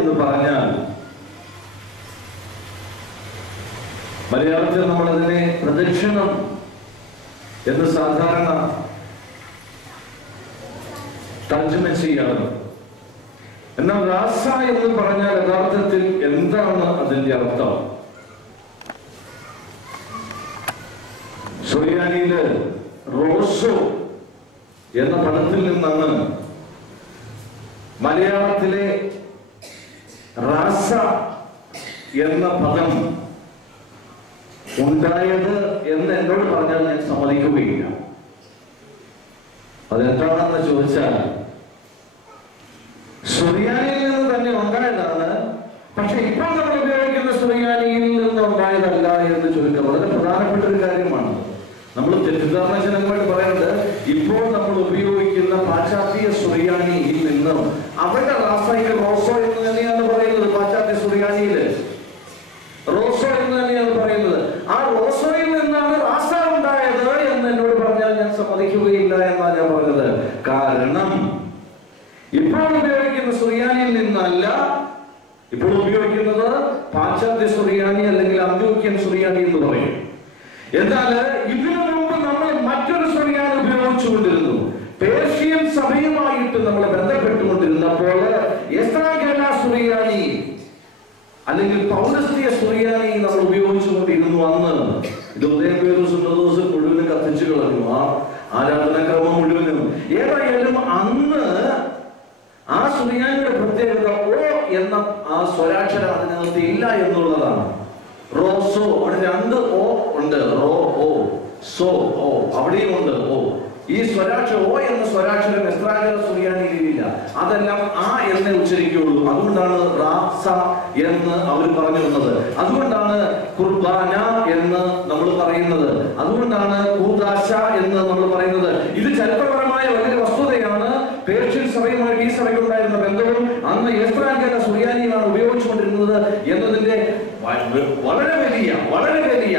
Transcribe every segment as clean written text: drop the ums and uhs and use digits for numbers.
എന്ന് പറഞ്ഞാൽ മലയാളത്തിൽ നമ്മൾ അതിനെ പ്രദക്ഷിണം എന്ന് സാധാരണ തർജ്ജമ ചെയ്യാറ്. എന്നാൽ റാസ എന്ന് പറഞ്ഞാൽ യഥാർത്ഥത്തിൽ എന്താണ് അതിന്റെ അർത്ഥം? സുറിയാനിയില് റോസോ എന്ന പദത്തിൽ നിന്നാണ് മലയാളത്തിലെ റാസ എന്ന പദം ഉണ്ടായത് എന്ന് എന്നോട് പറഞ്ഞാൽ ഞാൻ സമ്മതിക്കുകയില്ല. അതെന്താണെന്ന് ചോദിച്ചാൽ സുറിയാനിയിൽ നിന്ന് തന്നെ ഉണ്ടായതാണ്. പക്ഷെ ഇപ്പോൾ നമ്മൾ ഉപയോഗിക്കുന്ന സുറിയാനിയിൽ നിന്ന് ഉണ്ടായതല്ല എന്ന് ചുരുക്കം. വളരെ പ്രധാനപ്പെട്ട ഒരു കാര്യമാണ്. നമ്മൾ തെറ്റിദ്ധാരണ ജനങ്ങളോട് പറയുന്നത് ഇപ്പോൾ നമ്മൾ ഉപയോഗിക്കുന്ന പാശ്ചാത്യ സുറിയാനിയിൽ നിന്നും അവരുടെ റാസയ്ക്ക് റോസോ എന്ന് തന്നെയാണ് പറയുന്നത്. പാശ്ചാത്യ സുറിയാനിയില് റോസോ എന്ന് തന്നെയാണ് പറയുന്നത്. ആ റോസോയിൽ നിന്നാണ് റാസ ഉണ്ടായത് എന്ന് എന്നോട് പറഞ്ഞാൽ ഞാൻ സമ്മതിക്കുകയില്ല എന്നാണ് ഞാൻ പറഞ്ഞത്. കാരണം ഇപ്പോൾ ഉപയോഗിക്കുന്ന സുറിയാനിയിൽ നിന്നല്ല, ഇപ്പോൾ ഉപയോഗിക്കുന്നത് പാശ്ചാത്യ സുറിയാനി അല്ലെങ്കിൽ അന്ത്യോക്യൻ സുറിയാനി എന്ന് പറയും. എന്നാൽ ഇതിനു മുമ്പ് നമ്മൾ മറ്റൊരു സുറിയാനി ഉപയോഗിച്ചുകൊണ്ടിരുന്നു. പേർഷ്യൻ സഭയുമായിട്ട് നമ്മൾ ബന്ധപ്പെട്ടുകൊണ്ടിരുന്നപ്പോൾ എസ്രാഗേല സുറിയാനി അല്ലെങ്കിൽ പൗരസ്ത്യ സുറിയാനി നമ്മൾ ഉപയോഗിച്ചുകൊണ്ടിരുന്നു. അന്ന് ഇത് ഉദയപേദോസും മുഴുവനും കത്തിച്ചു കളഞ്ഞു, ആ ആരാധനാക്രമം മുഴുവനും. ഏതായാലും അന്ന് ആ സുറിയാനിയുടെ പ്രത്യേകത ഓ എന്ന ആ സ്വരാക്ഷരം അതിനകത്ത് ഇല്ല എന്നുള്ളതാണ്. റോസോ, അവിടെ രണ്ട് ഓ ഉണ്ട്. റോ ഓ, സോ ഓ, അവിടെയും ഉണ്ട് ഓ. ഈ സ്വരാക്ഷരം ഓ എന്ന സ്വരാക്ഷരം എസ്രാഗേല സുറിയാനിയിലില്ല. അതെല്ലാം ആ എന്നേ ഉച്ചരിക്കുകയുള്ളൂ. അതുകൊണ്ടാണ് റാസ എന്ന് അവർ പറഞ്ഞു വന്നത്. അതുകൊണ്ടാണ് കുർബാന എന്ന് നമ്മൾ പറയുന്നത്. അതുകൊണ്ടാണ് കൂദാശ എന്ന് നമ്മൾ പറയുന്നത്. ഇത് ചരിത്രപരമായ വലിയൊരു വസ്തുതയാണ്. പേർഷ്യൻ സഭയുമായിട്ട് ഈ സഭയ്ക്കുണ്ടായിരുന്ന ബന്ധവും അന്ന് എസ്രാഗേല സുറിയാനിയാണ് ഉപയോഗിച്ചുകൊണ്ടിരുന്നത് എന്നതിന്റെ വളരെ വലിയ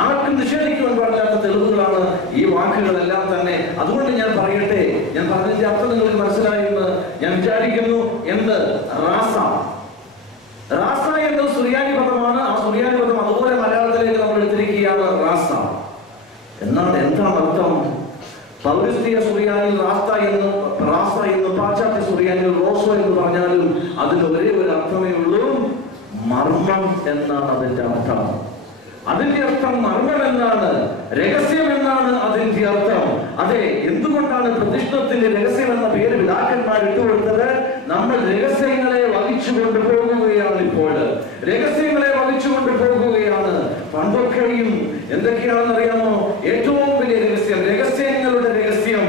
ആർക്കും നിഷേധിക്കുവാൻ പാടില്ലാത്ത തെളിവുകളാണ് ഈ വാക്കുകളെല്ലാം തന്നെ. അതുകൊണ്ട് ഞാൻ പറയട്ടെ, ഞാൻ പറഞ്ഞതിന്റെ അർത്ഥം നിങ്ങൾക്ക് മനസ്സിലായെന്ന് ഞാൻ വിചാരിക്കുന്നു. എന്ത് റാസ? റാസ എന്നത് സുറിയാനി പദമാണ്. ആ സുറിയാനി പദം അതുപോലെ മലയാളത്തിലേക്ക് നമ്മൾ എടുത്തിരിക്കുകയാണ് റാസ. എന്നാൽ എന്താണ് അർത്ഥം? പൗരസ്ത്യ സുറിയാനിൽ റാസ എന്ന് പാശ്ചാത്യ സുറിയാനിൽ റോസോ എന്ന് പറഞ്ഞാലും അതിന് ഒരേ ഒരു അർത്ഥമേ ഉള്ളൂ, മർമ്മം എന്നാണ് അതിന്റെ അർത്ഥം. അതിന്റെ അർത്ഥം മർമ്മം എന്നാണ്, രഹസ്യം എന്നാണ് അതിന്റെ അർത്ഥം. അതെ, എന്തുകൊണ്ടാണ് പ്രതിഷ്ഠത്തിന് രഹസ്യം എന്ന പേര് പിതാക്കന്മാർ ഇട്ടുകൊടുത്തത്? നമ്മൾ രഹസ്യങ്ങളെ വഹിച്ചു കൊണ്ടുപോകുകയാണ്. ഇപ്പോൾ രഹസ്യങ്ങളെ വഹിച്ചു കൊണ്ടുപോകുകയാണ്. പണ്ടൊക്കെയും എന്തൊക്കെയാണെന്ന് അറിയാമോ? ഏറ്റവും വലിയ രഹസ്യം, രഹസ്യങ്ങളുടെ രഹസ്യം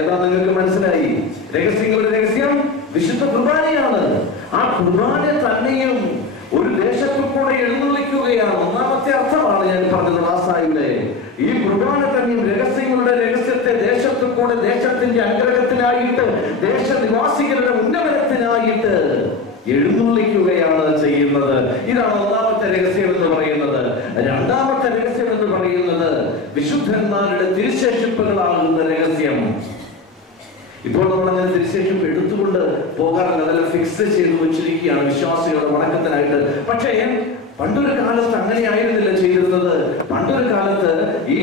ഏതാ നിങ്ങൾക്ക് മനസ്സിലായി? രഹസ്യങ്ങളുടെ രഹസ്യം വിശുദ്ധ കുർബാനയാണ്. ആ കുർബാന തന്നെയും ഒരു ദേശത്തിൽ കൂടെ എഴുന്നള്ളിക്കുകയാണ്. ഒന്നാമത്തെ അർത്ഥമാണ് ഞാൻ പറഞ്ഞത് റാസായുടെ. ഈ കുർബാന തന്നെയും രഹസ്യങ്ങളുടെ രഹസ്യത്തെ ദേശത്തിൽ കൂടെ ദേശത്തിന്റെ അനുഗ്രഹത്തിനായിട്ട്, ദേശനിവാസികളുടെ ഉന്നമനത്തിനായിട്ട് എഴുന്നള്ളിക്കുകയാണ് ചെയ്യുന്നത്. ഇതാണ് ഒന്നാമത്തെ രഹസ്യം എന്ന് പറയുന്നത്. രണ്ടാമത്തെ രഹസ്യം എന്ന് പറയുന്നത് വിശുദ്ധന്മാരുടെ തിരുശേഷിപ്പുകളാകുന്ന രഹസ്യം. ഇപ്പോൾ നമ്മൾ അങ്ങനെ തിരുശേഷിപ്പ് എടുത്തുകൊണ്ട് പോകാറില്ല, അതെല്ലാം ഫിക്സ് ചെയ്ത് വെച്ചിരിക്കുകയാണ് വിശ്വാസികളുടെ വണക്കത്തിനായിട്ട്. പക്ഷേ പണ്ടൊരു കാലത്ത് അങ്ങനെയായിരുന്നില്ല ചെയ്തിരുന്നത്. പണ്ടൊരു കാലത്ത് ഈ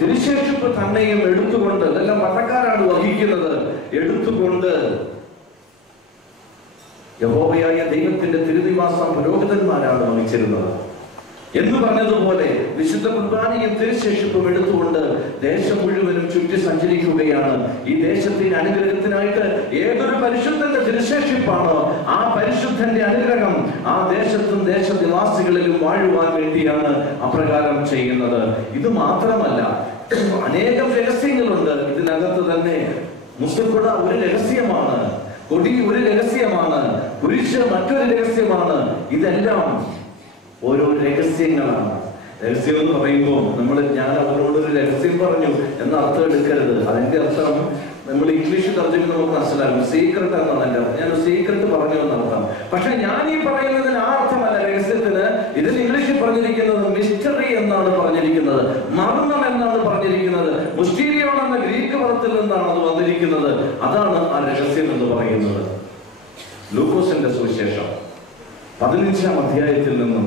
തിരുശേഷിപ്പ് തന്നെയും എടുത്തുകൊണ്ട്, അതെല്ലാം പട്ടക്കാരാണ് വഹിക്കുന്നത്, എടുത്തുകൊണ്ട് യഹോവയായ ദൈവത്തിന്റെ തിരുനിവാസം പുരോഹിതന്മാരാണ് വഹിച്ചിരുന്നത് എന്ന് പറഞ്ഞതുപോലെ വിശുദ്ധ കുർബാനയും തിരുശേഷിപ്പും എടുത്തുകൊണ്ട് ദേശം മുഴുവനും ചുറ്റി സഞ്ചരിക്കുകയാണ്. ഈ ദേശത്തിന്റെ അനുഗ്രഹത്തിനായിട്ട് ഏതൊരു പരിശുദ്ധന്റെ തിരുശേഷിപ്പാണോ ആ പരിശുദ്ധന്റെ അനുഗ്രഹം ആ ദേശത്തും ദേശനിവാസികളിലും വാഴുവാൻ വേണ്ടിയാണ് അപ്രകാരം ചെയ്യുന്നത്. ഇത് മാത്രമല്ല, അനേകം രഹസ്യങ്ങളുണ്ട് ഇതിനകത്ത് തന്നെ. മുസ്ലിംകുട ഒരു രഹസ്യമാണ്, കൊടി ഒരു രഹസ്യമാണ്, കുരിശ് മറ്റൊരു രഹസ്യമാണ്. ഇതെല്ലാം ഓരോ രഹസ്യങ്ങളാണ്. രഹസ്യം എന്ന് പറയുമ്പോൾ ഞാൻ അവരോടൊരു രഹസ്യം പറഞ്ഞു എന്ന അർത്ഥം എടുക്കരുത്. അതിന്റെ അർത്ഥം നമ്മൾ ഇംഗ്ലീഷ് തർജ്ജമ നമുക്ക് മനസ്സിലാകും. സീക്രട്ട് എന്നാണ് എൻ്റെ അർത്ഥം. ഞാനൊരു സീക്രട്ട് പറഞ്ഞു എന്നർത്ഥം. പക്ഷെ ഞാൻ ഈ പറയുന്നതിന് ആ അർത്ഥമല്ല. രഹസ്യത്തിന് ഇതിൽ ഇംഗ്ലീഷിൽ പറഞ്ഞിരിക്കുന്നത് മിസ്റ്ററി എന്നാണ് പറഞ്ഞിരിക്കുന്നത്, മർമ്മം എന്നാണ് പറഞ്ഞിരിക്കുന്നത്. മുസ്റ്റീരിയോൺ എന്ന ഗ്രീക്ക് പദത്തിൽ നിന്നാണ് അത് വന്നിരിക്കുന്നത്. അതാണ് ആ രഹസ്യം എന്ന് പറയുന്നത്. ലൂക്കോസിന്റെ സുവിശേഷം 15-ാം അധ്യായത്തിൽ നിന്നും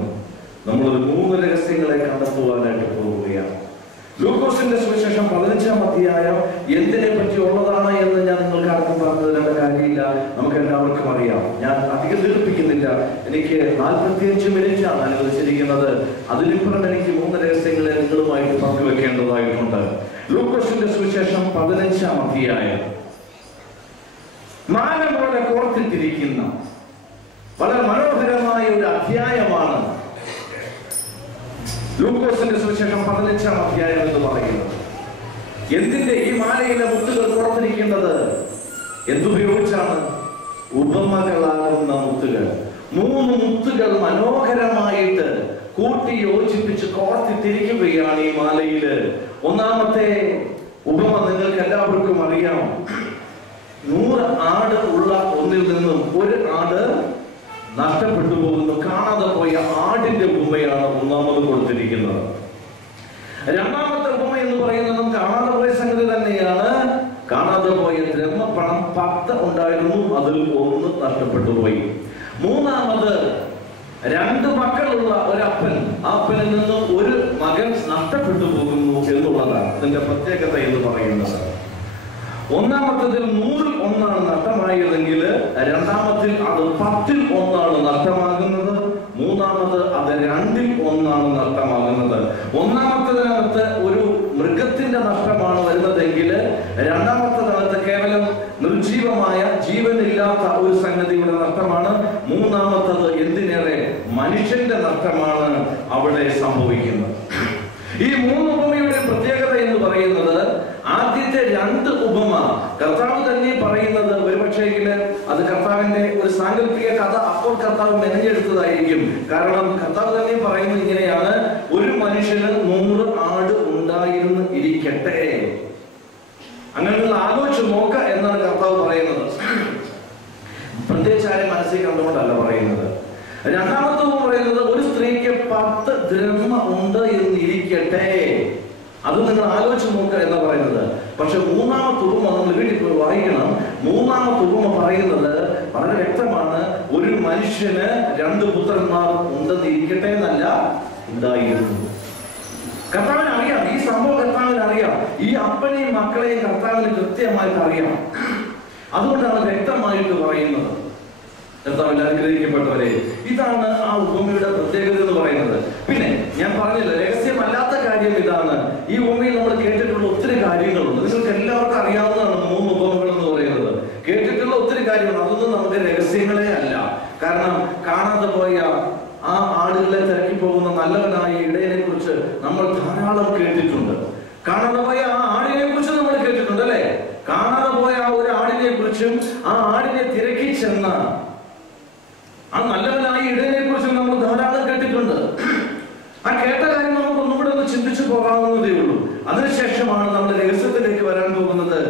നമ്മളൊരു 3 രഹസ്യങ്ങളെ കണ്ടെത്തുവാനായിട്ട് പോവുകയാണ്. ലൂക്കോസിന്റെ സുവിശേഷം 15-ാം അധ്യായം എന്തിനെ പറ്റിയുള്ളതാണ് എന്ന് ഞാൻ നിങ്ങൾക്ക് ആർക്കും പറഞ്ഞു തരേണ്ട കാര്യമില്ല, നമുക്ക് എല്ലാവർക്കും അറിയാം. ഞാൻ അധികം ദീർഘിപ്പിക്കുന്നില്ല. എനിക്ക് 45 മിനിറ്റാണ് അനുവദിച്ചിരിക്കുന്നത്. അതിനിപ്പുറം എനിക്ക് 3 രഹസ്യങ്ങളെ നിങ്ങളുമായിട്ട് പങ്കുവെക്കേണ്ടതായിട്ടുണ്ട്. ലൂക്കോസിന്റെ സുവിശേഷം 15-ാം അധ്യായം മാല പോലെ കോർത്തിട്ടിരിക്കുന്ന വളരെ മനോഹരമായ ഒരു അധ്യായമാണ് ലൂക്കോസിന്റെ സുവിശേഷം 15-ാം അധ്യായം എന്ന് പറയുന്നത്. എന്തിന്റെ ഈ മാലയിലെ മുത്തുകൾ തുറന്നിരിക്കുന്നത് എന്തുപയോഗിച്ചാണ്? ഉപമകളാകുന്ന മുത്തുകൾ. 3 മുത്തുകൾ മനോഹരമായിട്ട് കൂട്ടി യോജിപ്പിച്ച് കോർത്തിട്ടിരിക്കുകയാണ് ഈ മാലയില്. ഒന്നാമത്തെ ഉപമ നിങ്ങൾക്ക് എല്ലാവർക്കും അറിയാം. 100 ആട് ഉള്ള ഒന്നിൽ നിന്നും ഒരു ആട് നഷ്ടപ്പെട്ടു പോകുന്നു. കാണാതെ പോയ ആടിന്റെ ഉപമയാണ് ഒന്നാമത് കൊടുത്തിരിക്കുന്നത്. രണ്ടാമത്തെ ഉപമ എന്ന് പറയുന്നതും കാണാതെ പോയ സംഗതി തന്നെയാണ്. കാണാതെ പോയ ദ്രഹ്മപ്പണം 10 ഉണ്ടായിരുന്നു, അതിൽ 1 നഷ്ടപ്പെട്ടു പോയി. മൂന്നാമത് 2 മക്കളുള്ള ഒരപ്പൻ, ആ അപ്പനിൽ നിന്ന് ഒരു മകൻ നഷ്ടപ്പെട്ടു പോകുന്നു എന്നുള്ളതാണ് ഇതിന്റെ പ്രത്യേകത എന്ന് പറയുന്നത്. ഒന്നാമത്തതിൽ 100-ൽ 1 നഷ്ടമായതെങ്കിൽ രണ്ടാമത്തിൽ അത് 10-ൽ 1 നഷ്ടമാകുന്നത്. മൂന്നാമത് അത് 2-ൽ 1 നഷ്ടമാകുന്നത്. ഒന്നാമത്തതിനകത്ത് ഒരു മൃഗത്തിന്റെ നഷ്ടമാണ് വരുന്നതെങ്കിൽ രണ്ടാമത്തതിനകത്ത് കേവലം നിർജീവമായ ജീവനില്ലാത്ത ഒരു സംഗതിയുടെ നഷ്ടമാണ്. മൂന്നാമത്തത് എന്തിനേറെ മനുഷ്യന്റെ നഷ്ടമാണ് അവിടെ സംഭവിക്കുന്നത്. ഈ 3 ഉപമയുടെ പ്രത്യേകത എന്ന് പറയുന്നത്, ആദ്യത്തെ 2 ഉപമ കർത്താവ് തന്നെ പറയുന്നത് ഒരുപക്ഷെങ്കിൽ അത് കർത്താവിന്റെ ഒരു സാങ്കല്പിക കഥ അപ്പോൾ കർത്താവ് മെനഞ്ഞെടുത്തതായിരിക്കും. കാരണം കർത്താവ് തന്നെ പറയുന്നത് ഇങ്ങനെയാണ്: ഒരു മനുഷ്യന് 100 ആട് ഉണ്ടായിരുന്നു ഇരിക്കട്ടെ. അങ്ങനെ നിങ്ങൾ ആലോചിച്ച് നോക്ക എന്നാണ് കർത്താവ് പറയുന്നത്. പ്രത്യേകിച്ച് ആരെ മനസ്സിൽ കണ്ടുകൊണ്ടല്ല പറയുന്നത്. രണ്ടാമത്തെ പറയുന്നത് ഒരു സ്ത്രീക്ക് 10 ദ്രഹ്മ ഉണ്ട് എന്നിരിക്കട്ടെ, അത് നിങ്ങൾ ആലോചിച്ച് നോക്കുക എന്നാ പറയുന്നത്. പക്ഷെ മൂന്നാമത്തെ ഉപമ നമ്മൾ വീട്ടിൽ പോയി വായിക്കണം. മൂന്നാമത്തെ ഉപമ പറയുന്നത് വളരെ വ്യക്തമാണ്. ഒരു മനുഷ്യന് 2 പുത്രന്മാർ ഉണ്ടെന്നിരിക്കട്ടെ എന്നല്ല, ഉണ്ടായിരുന്നു. കർത്താവിന് അറിയാം ഈ സംഭവം, കർത്താവിന് അറിയാം. ഈ അപ്പനെയും മക്കളെയും കർത്താവിന് കൃത്യമായിട്ട് അറിയാം. അതുകൊണ്ടാണ് വ്യക്തമായിട്ട് പറയുന്നത്. കർത്താവിൽ അനുഗ്രഹിക്കപ്പെട്ടവരെ, ഇതാണ് ആ ഉപമയുടെ പ്രത്യേകത എന്ന് പറയുന്നത്. പിന്നെ ഞാൻ പറഞ്ഞില്ല, രഹസ്യമല്ലാത്ത കാര്യം ഇതാണ്. ഈ ഉപമയിൽ നമ്മൾ കേട്ടിട്ടുള്ള ഒത്തിരി കാര്യങ്ങളുണ്ട്. നിങ്ങൾക്ക് എല്ലാവർക്കും അറിയാവുന്നതാണ് 3 ഉപമകൾ എന്ന് പറയുന്നത്. കേട്ടിട്ടുള്ള ഒത്തിരി കാര്യങ്ങൾ, അതൊന്നും നമുക്ക് രഹസ്യങ്ങളെ അല്ല. കാരണം കാണാതെ പോയ ആ ആടുകളെ തിരക്കി പോകുന്ന നല്ലവനായ ഇടയനെ കുറിച്ച് നമ്മൾ ധാരാളം കേട്ടിട്ടുണ്ട്. കാണാതെ പോയ ആ ആടിനെ കുറിച്ച് നമ്മൾ കേട്ടിട്ടുണ്ട്, അല്ലെ? കാണാതെ പോയ ആ ഒരു ആടിനെ കുറിച്ചും ആ ആടിനെ തിരക്കി ചെന്ന ആ നല്ലവനായ ഇടയനെ കുറിച്ചും നമ്മൾ ധാരാളം കേട്ടിട്ടുണ്ട്. ആ കേട്ട കാര്യം നമുക്ക് ഒന്നുകൂടെ ഒന്ന് ചിന്തിച്ചു പോകാവുന്നതേ ഉള്ളൂ. അതിനുശേഷമാണ് നമ്മൾ രഹസ്യത്തിലേക്ക് വരാൻ പോകുന്നത്.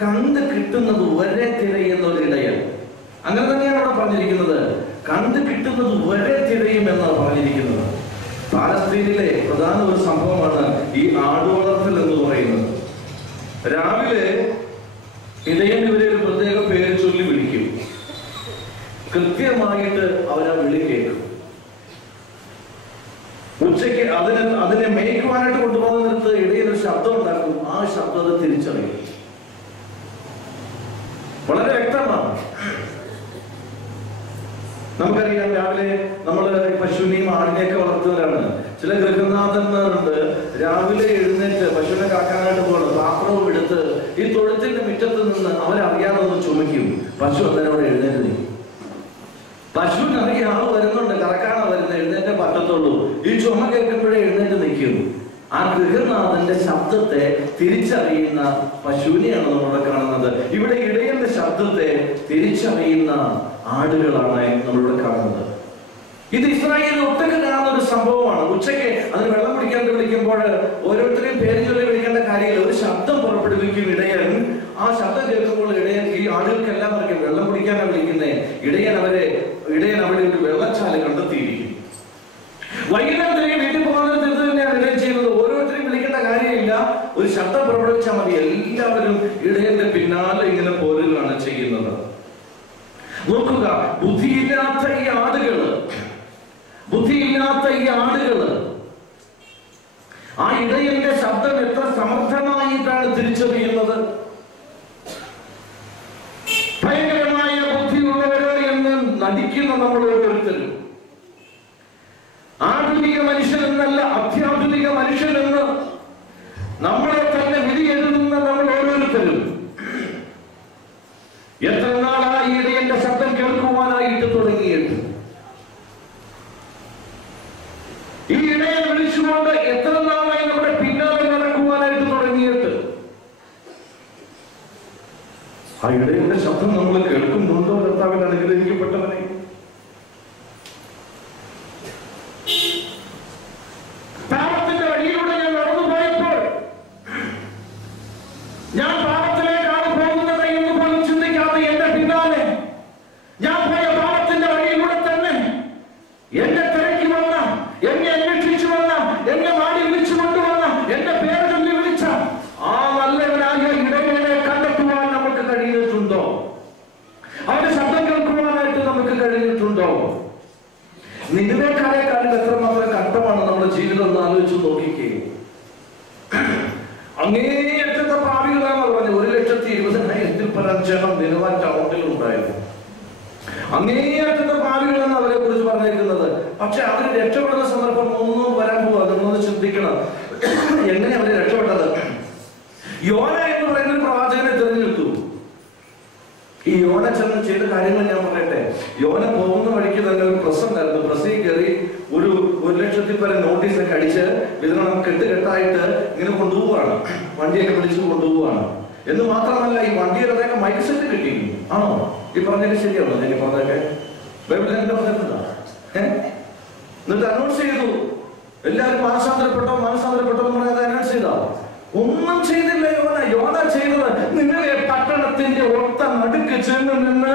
കണ്ട് കിട്ടുന്നത് ഒരേ തിരയുന്നൊരു ഇടയൻ. അങ്ങനെ തന്നെയാണ് അവിടെ പറഞ്ഞിരിക്കുന്നത്. കണ്ട് കിട്ടുന്നത് ഒരേ തിരയും എന്നാണ് പറഞ്ഞിരിക്കുന്നത്. പാലസ്തീനിലെ പ്രധാന ഒരു സംഭവമാണ് ഈ ആടുവളർത്തൽ എന്ന് പറയുന്നത്. രാവിലെ ഇടയൻ ഇവരെ ഒരു പ്രത്യേക പേര് ചൊല്ലി വിളിക്കും. കൃത്യമായിട്ട് അവരാ വിളി കേൾക്കും. ഉച്ചയ്ക്ക് അതിനെ മേയ്ക്കുവാനായിട്ട് കൊണ്ടുപോകുന്നിടത്ത് ഇടയിൽ ഒരു ശബ്ദം ഉണ്ടാക്കും. ആ ശബ്ദം അത് തിരിച്ചറിയും. വളരെ വ്യക്തമാണ്. നമുക്കറിയാം, രാവിലെ നമ്മൾ പശുവിനെയും ആടിനെയൊക്കെ വളർത്തുന്നവരാണ്. ചില ഗൃഹനാഥന്മാരുണ്ട്, രാവിലെ എഴുന്നേറ്റ് പശുവിനെ കാക്കാനായിട്ട് പോകണം, പാത്രവും എടുത്ത് ഈ തൊഴുത്തിന്റെ മുറ്റത്ത് നിന്ന് അവരറിയാതെ ഒന്ന് ചുമയ്ക്കും. പശു അന്നേരം അവിടെ എഴുന്നേറ്റ് നിൽക്കും. പശുവിനറിയാം ആള് വരുന്നുണ്ട്, കറക്കാണോ വരുന്നത്, എഴുന്നേറ്റേ പറ്റത്തുള്ളൂ. ഈ ചുമ കേൾക്കുമ്പോഴേ എഴുന്നേറ്റ് നിൽക്കും. ആ ഗൃഹനാഥന്റെ ശബ്ദത്തെ തിരിച്ചറിയുന്ന പശുവിനെയാണ് നമ്മളിവിടെ കാണുന്നത്. ഇവിടെ ഇടയന്റെ ശബ്ദത്തെ തിരിച്ചറിയുന്ന ആടുകളാണ് നമ്മളിവിടെ കാണുന്നത്. ഇത് ഇസ്രായേലിൽ ഒട്ടൊക്കെ കാണുന്ന ഒരു സംഭവമാണ്. ഉച്ചയ്ക്ക് അതിന് വെള്ളം കുടിക്കാൻ വിളിക്കുമ്പോൾ ഓരോരുത്തരെയും പേര് ചൊല്ലി വിളിക്കേണ്ട കാര്യമില്ല. ഒരു ശബ്ദം പുറപ്പെടുവിക്കും ഇടയൻ. ആ ശബ്ദം കേൾക്കുമ്പോൾ ഇടയൻ ഈ ആടുകൾക്കെല്ലാം പറയും വെള്ളം കുടിക്കാനാണ് വിളിക്കുന്നത്. ഇടയൻ അവിടെ ഒരു വെള്ളച്ചാല് കണ്ടെത്തിയിരിക്കും. വൈകുന്നേരത്തിലേക്ക് വീട്ടിൽ പോകുന്നത് ഇത് തന്നെയാണ് ഇടയൻ ചെയ്യുന്നത്. ഓരോരുത്തരെയും വിളിക്കേണ്ട കാര്യമില്ല, ഒരു ശബ്ദം പുറപ്പെടുവിച്ചാൽ മതി. എല്ലാവരും ഇടയന്റെ പിന്നാലെ ഇങ്ങനെ പോരുകയാണ് ചെയ്യുന്നത്. നോക്കുക, ബുദ്ധിയില്ലാത്ത ഈ ആടുകള് ആ ഇടയന്റെ ശബ്ദം എത്ര സമർത്ഥമായിട്ടാണ് തിരിച്ചറിയുന്നത്. ഭയങ്കരമായ ബുദ്ധിയുള്ളവരോ എന്ന് നടിക്കുന്ന നമ്മൾ ഓരോരുത്തരും, ആധുനിക മനുഷ്യനെന്നല്ല അത്യാധുനിക മനുഷ്യനെന്ന് നമ്മളെ തന്നെ വിധി എഴുതുന്ന നമ്മൾ ഓരോരുത്തരും എത്ര നാളായി ഇടയന്റെ ശബ്ദം കേൾക്കുവാനായിട്ട് തുടങ്ങിയിട്ട്? ഈ ഇടയൻ വിളിച്ചുകൊണ്ട് എത്ര നാളായി നമ്മുടെ പിന്നാലെ നടക്കുവാനായിട്ട് തുടങ്ങിയിട്ട്? ആ ഇടയന്റെ ശബ്ദം നമ്മൾ കേൾക്കുന്നുണ്ടോ? കർത്താവിൽ അനുഗ്രഹിക്കപ്പെട്ടവനെ, പാപത്തിന്റെ വഴിയിലൂടെ ഞാൻ നടന്നു പോയപ്പോൾ ഞാൻ പാപത്തിലേക്കാണ് പോകുന്നത് എന്ന് പോലും ചിന്തിക്കാതെ എന്റെ പിന്നാലെ ഞാൻ പോയ പാപത്തിന്റെ വഴിയിലൂടെ തന്നെ എന്നെ തിരക്കി വന്ന, എന്നെ അന്വേഷിച്ചു വന്ന, എന്നെ മാടി വിളിച്ചു കൊണ്ടുവന്ന, എന്റെ പേര് ചൊല്ലി വിളിച്ച ആ നല്ലവനായ ഇടയനെ കണ്ടെത്തുവാൻ നമുക്ക് കഴിഞ്ഞിട്ടുണ്ടോ? അവന്റെ ശബ്ദം കേൾക്കുവാനായിട്ട് നമുക്ക് കഴിഞ്ഞിട്ടുണ്ടോ? നിലവേക്കാരെക്കാളും എത്രമാത്രം കഷ്ടമാണ് നമ്മുടെ ജീവിതം എന്ന് ആലോചിച്ച് നോക്കിക്കേ. അങ്ങേയറ്റത്തെ പാപികളാണ് പറഞ്ഞത്. 1,20,000 പരം ജനം നിലവാൻ ടൗണിലുണ്ടായിരുന്നു. അങ്ങേയറ്റത്തെ പാപികളെന്ന് അവരെ കുറിച്ച് പറഞ്ഞിരിക്കുന്നത്. പക്ഷെ അവർ രക്ഷപ്പെടുന്ന സന്ദർഭം ഒന്നും വരാൻ പോവാ. അതൊന്നും ചിന്തിക്കണം. എങ്ങനെ അവര് രക്ഷപ്പെട്ടത്? യോന എന്ന് പറയുന്ന ഒരു പ്രവാചകനെ തിരഞ്ഞെടുത്തു. ഈ യോന ചെന്ന് ചെയ്ത കാര്യങ്ങൾ ഞാൻ പറയട്ടെ. യോന പോകുന്ന വഴിക്ക് തന്നെ ഒരു പ്രസ് ഉണ്ടായിരുന്നു. പ്രസ്സിൽ കയറി 1,00,000 പരം നോട്ടീസൊക്കെ അടിച്ച് വിതരണം കെട്ടുകെട്ടായിട്ട് ഇങ്ങനെ കൊണ്ടുപോവാണ്. വണ്ടിയൊക്കെ വിളിച്ച് കൊണ്ടുപോവാണ്. എന്ന് മാത്രമല്ല, ഈ വണ്ടിയുടെ അതൊക്കെ മൈക്ക് സെറ്റ് കിട്ടിയിരുന്നു. ആണോ ഈ പറഞ്ഞത്? ശരിയാണോ ഞാൻ പറഞ്ഞതൊക്കെ? ബൈബിളിൽ പറഞ്ഞിട്ടുണ്ടോ? എന്നിട്ട് അനൗൺസ് ചെയ്തു. എല്ലാവരും മാനസാന്തരപ്പെട്ടോ എന്ന് പറഞ്ഞത് അനൗൺസ് ചെയ്തോ? ഒന്നും ചെയ്തില്ല യോന. യോന ചെയ്തത് നിങ്ങളെ പട്ടണത്തിന്റെ ഒത്ത നടുക്ക് ചെന്ന് നിന്ന്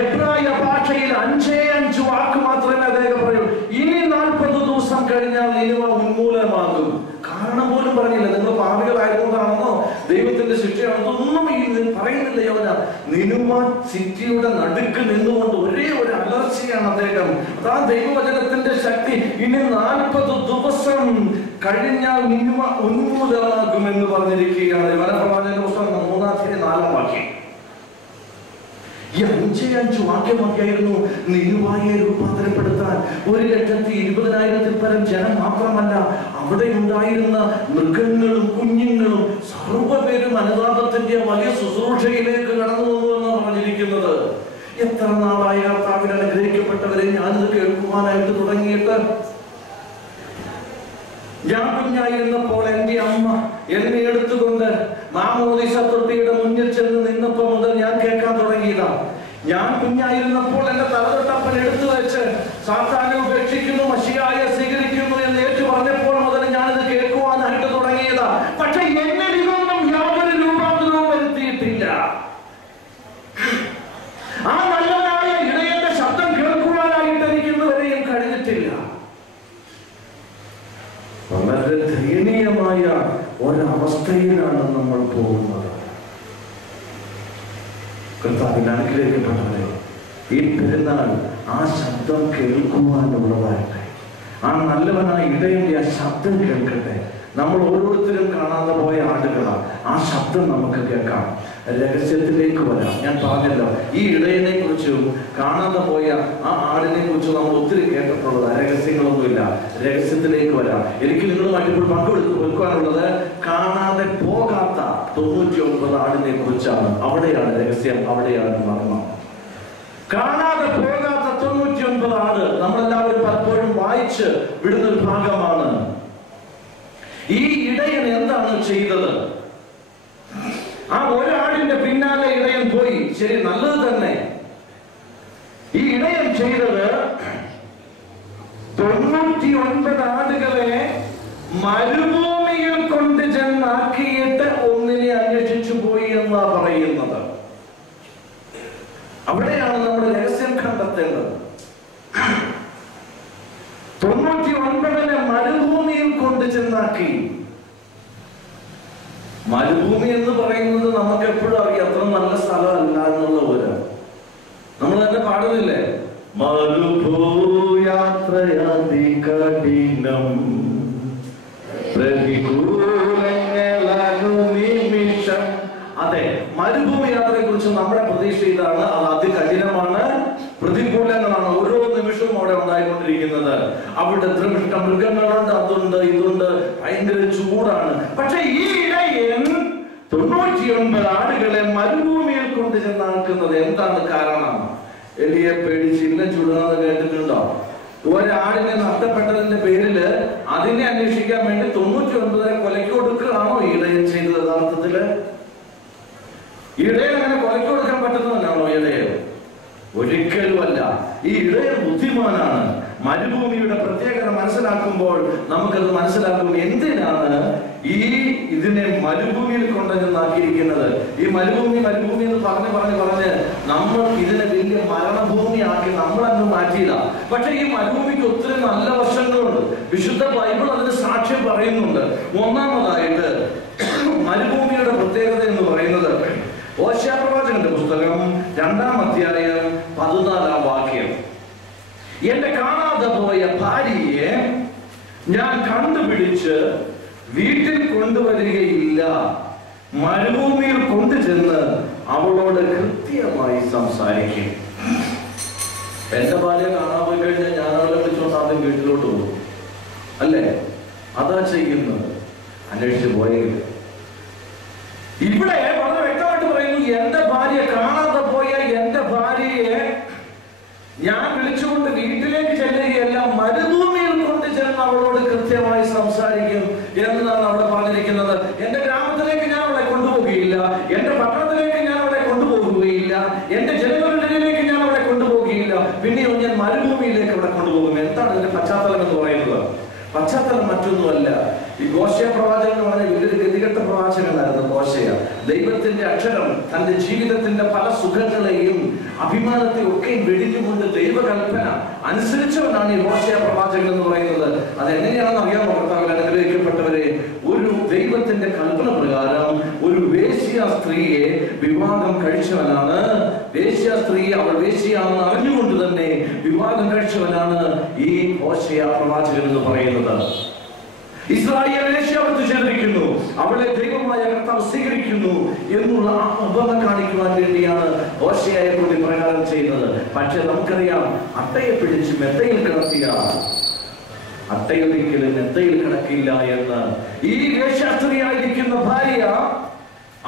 എബ്രായ ഭാഷയിൽ 5 വാക്ക് മാത്രമേ അദ്ദേഹം പറയൂ. ഇനി 40 ദിവസം കഴിഞ്ഞാൽ നിനിവ ഉന്മൂലമാകും. കാരണം പോലും പറഞ്ഞില്ല. നിങ്ങൾ പാപികളായതുകൊണ്ടാണെന്നോ ദൈവത്തിന്റെ ശിക്ഷയാണെന്നോ ഒന്നും പറയുന്നില്ല യോന. നിനിവ സിറ്റിയുടെ നടുക്ക് നിന്നുകൊണ്ട് ഒരേ ഒരു അലർച്ചയാണ് അദ്ദേഹം. അതാ ദൈവവചനത്തിന്റെ ശക്തി. ഇനി 40 ദിവസം കഴിഞ്ഞാൽ നിനിവ ഉന്മൂലമാകുമെന്ന് പറഞ്ഞിരിക്കുകയാണ്. വനപ്രവാചകന്റെ പുസ്തകം 3-4 വാക്യം. ഈ 5 വാക്യമൊക്കെയായിരുന്നു നിനുവായെ രൂപാന്തരപ്പെടുത്താൻ. 1,20,000 പരം ജനം മാത്രമല്ല, അവിടെ ഉണ്ടായിരുന്ന മൃഗങ്ങളും കുഞ്ഞുങ്ങളും സർവ്വപേരും അനുതാപത്തിന്റെ വലിയ ശുശ്രൂഷയിലേക്ക് കടന്നു വന്നു എന്നാണ് പറഞ്ഞിരിക്കുന്നത്. എത്ര നാളായ കർത്താവിൽ അനുഗ്രഹിക്കപ്പെട്ടവരെ ഞാനിത് കേൾക്കുവാനായിട്ട് തുടങ്ങിയിട്ട്. ഞാൻ കുഞ്ഞായിരുന്നപ്പോൾ എന്റെ അമ്മ എന്നെ എടുത്തുകൊണ്ട് മാമോദീസ തൊട്ടിയുടെ മുന്നിൽ ചെന്ന് നിന്നപ്പോൾ മുതൽ ഞാൻ കേൾക്കാൻ തുടങ്ങിയതാ. ഞാൻ കുഞ്ഞായിരുന്നപ്പോൾ എന്റെ തലതൊട്ടപ്പൻ എടുത്തു വെച്ച് സാത്താനെ ഉപേക്ഷിക്കുന്നു, മശിഹായെ സ്വീകരിക്കുന്നു എന്ന് ഏറ്റു പറഞ്ഞപ്പോൾ മുതൽ ഞാനിത് കേൾക്കുവാനായിട്ട് തുടങ്ങിയതാ. പക്ഷെ എന്നെ ഇതൊന്നും യാതൊരു രൂപാന്തരവും വരുത്തിയിട്ടില്ല. ആ നല്ലതായ ഇടയന്റെ ശബ്ദം കേൾക്കുവാനായിട്ട് എനിക്കിന്നുവരെയും കഴിഞ്ഞിട്ടില്ല. വളരെ ദയനീയമായ ഒരവസ്ഥയിലാണ് നമ്മൾ പോകുന്നത്. കർത്താവിൽ അനുഗ്രഹിക്കപ്പെട്ടവരെ, ഈ പെരുന്നാൾ ആ ശബ്ദം കേൾക്കുവാനുള്ളതായിട്ട്, ആ നല്ലവനായ ഇടയന്റെ ആ ശബ്ദം കേൾക്കട്ടെ. നമ്മൾ ഓരോരുത്തരും കാണാതെ പോയ ആടുകളാണ്. ആ ശബ്ദം നമുക്ക് കേൾക്കാം. രഹസ്യത്തിലേക്ക് വരാം. ഞാൻ പറഞ്ഞല്ലോ, ഈ ഇടയനെ കുറിച്ചും കാണാതെ പോയ ആ ആടിനെ കുറിച്ചും നമ്മൾ ഒത്തിരി കേട്ടിട്ടുള്ളത്. രഹസ്യങ്ങളൊന്നുമില്ല, രഹസ്യത്തിലേക്ക് വരാം. എനിക്ക് നിങ്ങളുമായിട്ട് ഇപ്പോൾ പങ്കുവെക്കാനുള്ളത് കാണാതെ പോകാത്ത 99 ആടിനെ കുറിച്ചാണ്. അവിടെയാണ് രഹസ്യം, അവിടെയാണ് മർമ്മം. കാണാതെ പോകാത്ത 99 ആട് നമ്മളെല്ലാവരും പലപ്പോഴും വായിച്ച് വിടുന്നൊരു ഭാഗമാണ്. ഈ ഇടയൻ എന്താണ് ചെയ്തത്? ആ ഒരാടിന്റെ പിന്നാലെ ഇടയൻ പോയി. ശരി, നല്ലത് തന്നെ. ഈ ഇടയൻ ചെയ്തത് 99 ആടുകളെ മരുഭൂമിയിൽ കൊണ്ട് ചെന്നാക്കിയിട്ട് ഒന്നിനെ അന്വേഷിച്ചു പോയി എന്നാ പറയുന്നത്. അവിടെയാണ് നമ്മൾ രഹസ്യം കണ്ടെത്തേണ്ടത്. 99 മരുഭൂമിയിൽ കൊണ്ട് ചെന്നാക്കി. മരുഭൂമി എന്ന് പറയുന്നത് നമുക്ക് എപ്പോഴും അറിയാം അത്ര നല്ല സ്ഥലമല്ല എന്നുള്ള പോലെ. നമ്മൾ തന്നെ പാടുന്നില്ലേ, മരുഭൂയാത്രയാതി കഠിനം പ്രതികൂലങ്ങളാകും നിമിഷം. അതെ, മരുഭൂമി യാത്രയെ കുറിച്ച് നമ്മുടെ പ്രതീക്ഷ ഇതാണ്, അത് അതികഠിനമാണ്, പ്രതികൂലങ്ങളാണ് ഓരോ നിമിഷവും അവിടെ ഉണ്ടായിക്കൊണ്ടിരിക്കുന്നത്. അവിടെ മൃഗങ്ങളുണ്ട്, അതുണ്ട്, ഇതുണ്ട്, ഭയങ്കര ചൂടാണ്. പക്ഷെ ഈ ഇടയൻ 99 ആടുകളെ മരുഭൂമിയിൽ കൊണ്ട് ചെന്നാക്കുന്നത് എന്താണ് കാരണം? എലിയെ പേടിച്ച് ഇല്ല ചുടുന്നത് കേട്ടിട്ടുണ്ടോ? ഒരാടിനെ നഷ്ടപ്പെട്ടതിന്റെ പേരില് അതിനെ അന്വേഷിക്കാൻ വേണ്ടി 99 കൊലയ്ക്ക് കൊടുക്കുകയാണോ ഈ ഇടയൻ ചെയ്തത്? യഥാർത്ഥത്തില് ഇടയൻ അങ്ങനെ കൊലയ്ക്ക് കൊടുക്കാൻ പറ്റുന്നതല്ലാണോ ഇടയൻ? ഒരിക്കലുമല്ല. ഈ ഇടയൻ ബുദ്ധിമാനാണ്. മരുഭൂമിയുടെ പ്രത്യേകത മനസ്സിലാക്കുമ്പോൾ നമുക്കത് മനസ്സിലാക്കും എന്തിനാണ് ഇതിനെ മരുഭൂമിയിൽ കൊണ്ടുവന്നാക്കിയിരിക്കുന്നത്. ഈ മരുഭൂമി എന്ന് പറഞ്ഞ് നമ്മൾ ഇതിനെ വലിയ മരണഭൂമിയാക്കി നമ്മളങ്ങ് മാറ്റിയില്ല. പക്ഷെ ഈ മരുഭൂമിക്ക് ഒത്തിരി നല്ല വശങ്ങളുണ്ട്. വിശുദ്ധ ബൈബിൾ അതിന് സാക്ഷ്യം പറയുന്നുണ്ട്. ഒന്നാമതായിട്ട് മരുഭൂമിയുടെ പ്രത്യേകത എന്ന് പറയുന്നത് ഹോശേയ പ്രവാചകന്റെ പുസ്തകം 2-ാം അധ്യായം 14-ാം വാക്യം. എന്റെ കാണാതെ പോയ ഭാര്യയെ ഞാൻ കണ്ടുപിടിച്ച് വീട്ടിൽ കൊണ്ടുവരികയില്ല, മരുഭൂമിയിൽ കൊണ്ടുചെന്ന് അവളോട് കൃത്യമായി സംസാരിക്കും. എന്റെ ഭാര്യ കാണാൻ പോയി കഴിഞ്ഞാൽ ഞാൻ അവളെ വിളിച്ചോണ്ട് ആദ്യം വീട്ടിലോട്ട് പോകും, അല്ലേ? അതാ ചെയ്യുന്നത്. അന്വേഷിച്ച് പോയെങ്കിൽ ഇവിടെ വളരെ വ്യക്തമായിട്ട് പറയുന്നു, എന്റെ ഭാര്യ കാണാതെ പോയ എന്റെ ഭാര്യയെ ഞാൻ വിളിച്ചുകൊണ്ട് വീട്ടിലേക്ക് ചെല്ലുകയല്ല, മരുഭൂമിയിൽ കൊണ്ട് ചെന്ന് അവളോട് കൃത്യമായി സംസാരിക്കും എന്നാണ് അവിടെ പറഞ്ഞിരിക്കുന്നത്. എന്റെ ഗ്രാമത്തിലേക്ക് ഞാൻ അവളെ കൊണ്ടുപോകുകയില്ല, എന്റെ പട്ടണത്തിലേക്ക് ഞാൻ അവളെ കൊണ്ടുപോകുകയില്ല, എന്റെ ജനങ്ങളിലേക്ക് ഞാൻ അവളെ കൊണ്ടുപോകുകയില്ല, പിന്നെയോ ഞാൻ മരുഭൂമിയിലേക്ക് അവളെ കൊണ്ടുപോകും. എന്താണ് ഇതിന്റെ പശ്ചാത്തലം എന്ന് പറയുന്നത്? പശ്ചാത്തലം മറ്റൊന്നുമല്ല. ഈ ഹോശേയ പ്രവാചകൻ എന്ന് പറഞ്ഞ വലിയൊരു ഗതികെട്ട പ്രവാചകനായിരുന്നു ഹോശേയ. ദൈവത്തിന്റെ അക്ഷരം തന്റെ ജീവിതത്തിന്റെ പല സുഖങ്ങളെയും അഭിമാനത്തെ ഒക്കെയും വെടിഞ്ഞുകൊണ്ട് ദൈവകൽപ്പന അനുസരിച്ചവനാണ് ഈ ഹോശേയ പ്രവാചകൻ എന്ന് പറയുന്നത്. അതെങ്ങനെയാണെന്ന് അറിയാമോ കർത്താവിൽ അനുഗ്രഹിക്കപ്പെട്ടവരെ? ഒരു ദൈവത്തിന്റെ കൽപ്പന പ്രകാരം ഒരു വേശ്യ സ്ത്രീയെ വിവാഹം കഴിച്ചവനാണ്. വേശ്യ സ്ത്രീ അവൾ വേശ്യയാണെന്ന് അറിഞ്ഞുകൊണ്ട് തന്നെ വിവാഹം കഴിച്ചവനാണ് ഈ ഹോശേയ പ്രവാചകൻ എന്ന് പറയുന്നത്. ഇസ്രായേൽ വേശ്യാവൃത്തി ചെയ്തിരിക്കുന്നു, അവളെ ദൈവമായ കർത്താവ് സ്വീകരിക്കുന്നു എന്നുള്ള ആ ഉപമ കാണിക്കുവാൻ വേണ്ടിയാണ് ഹോശേയയെ കൊണ്ട് പ്രകാരം ചെയ്യുന്നത്. പക്ഷെ നമുക്കറിയാം, അട്ടയെ പിടിച്ച് മെത്തയിൽ കിടത്തിയ അട്ടയൊരിക്കലും മെത്തയിൽ കിടക്കില്ല എന്ന്. ഈ വേശ്യാസ്ത്രീയായിരിക്കുന്ന ഭാര്യ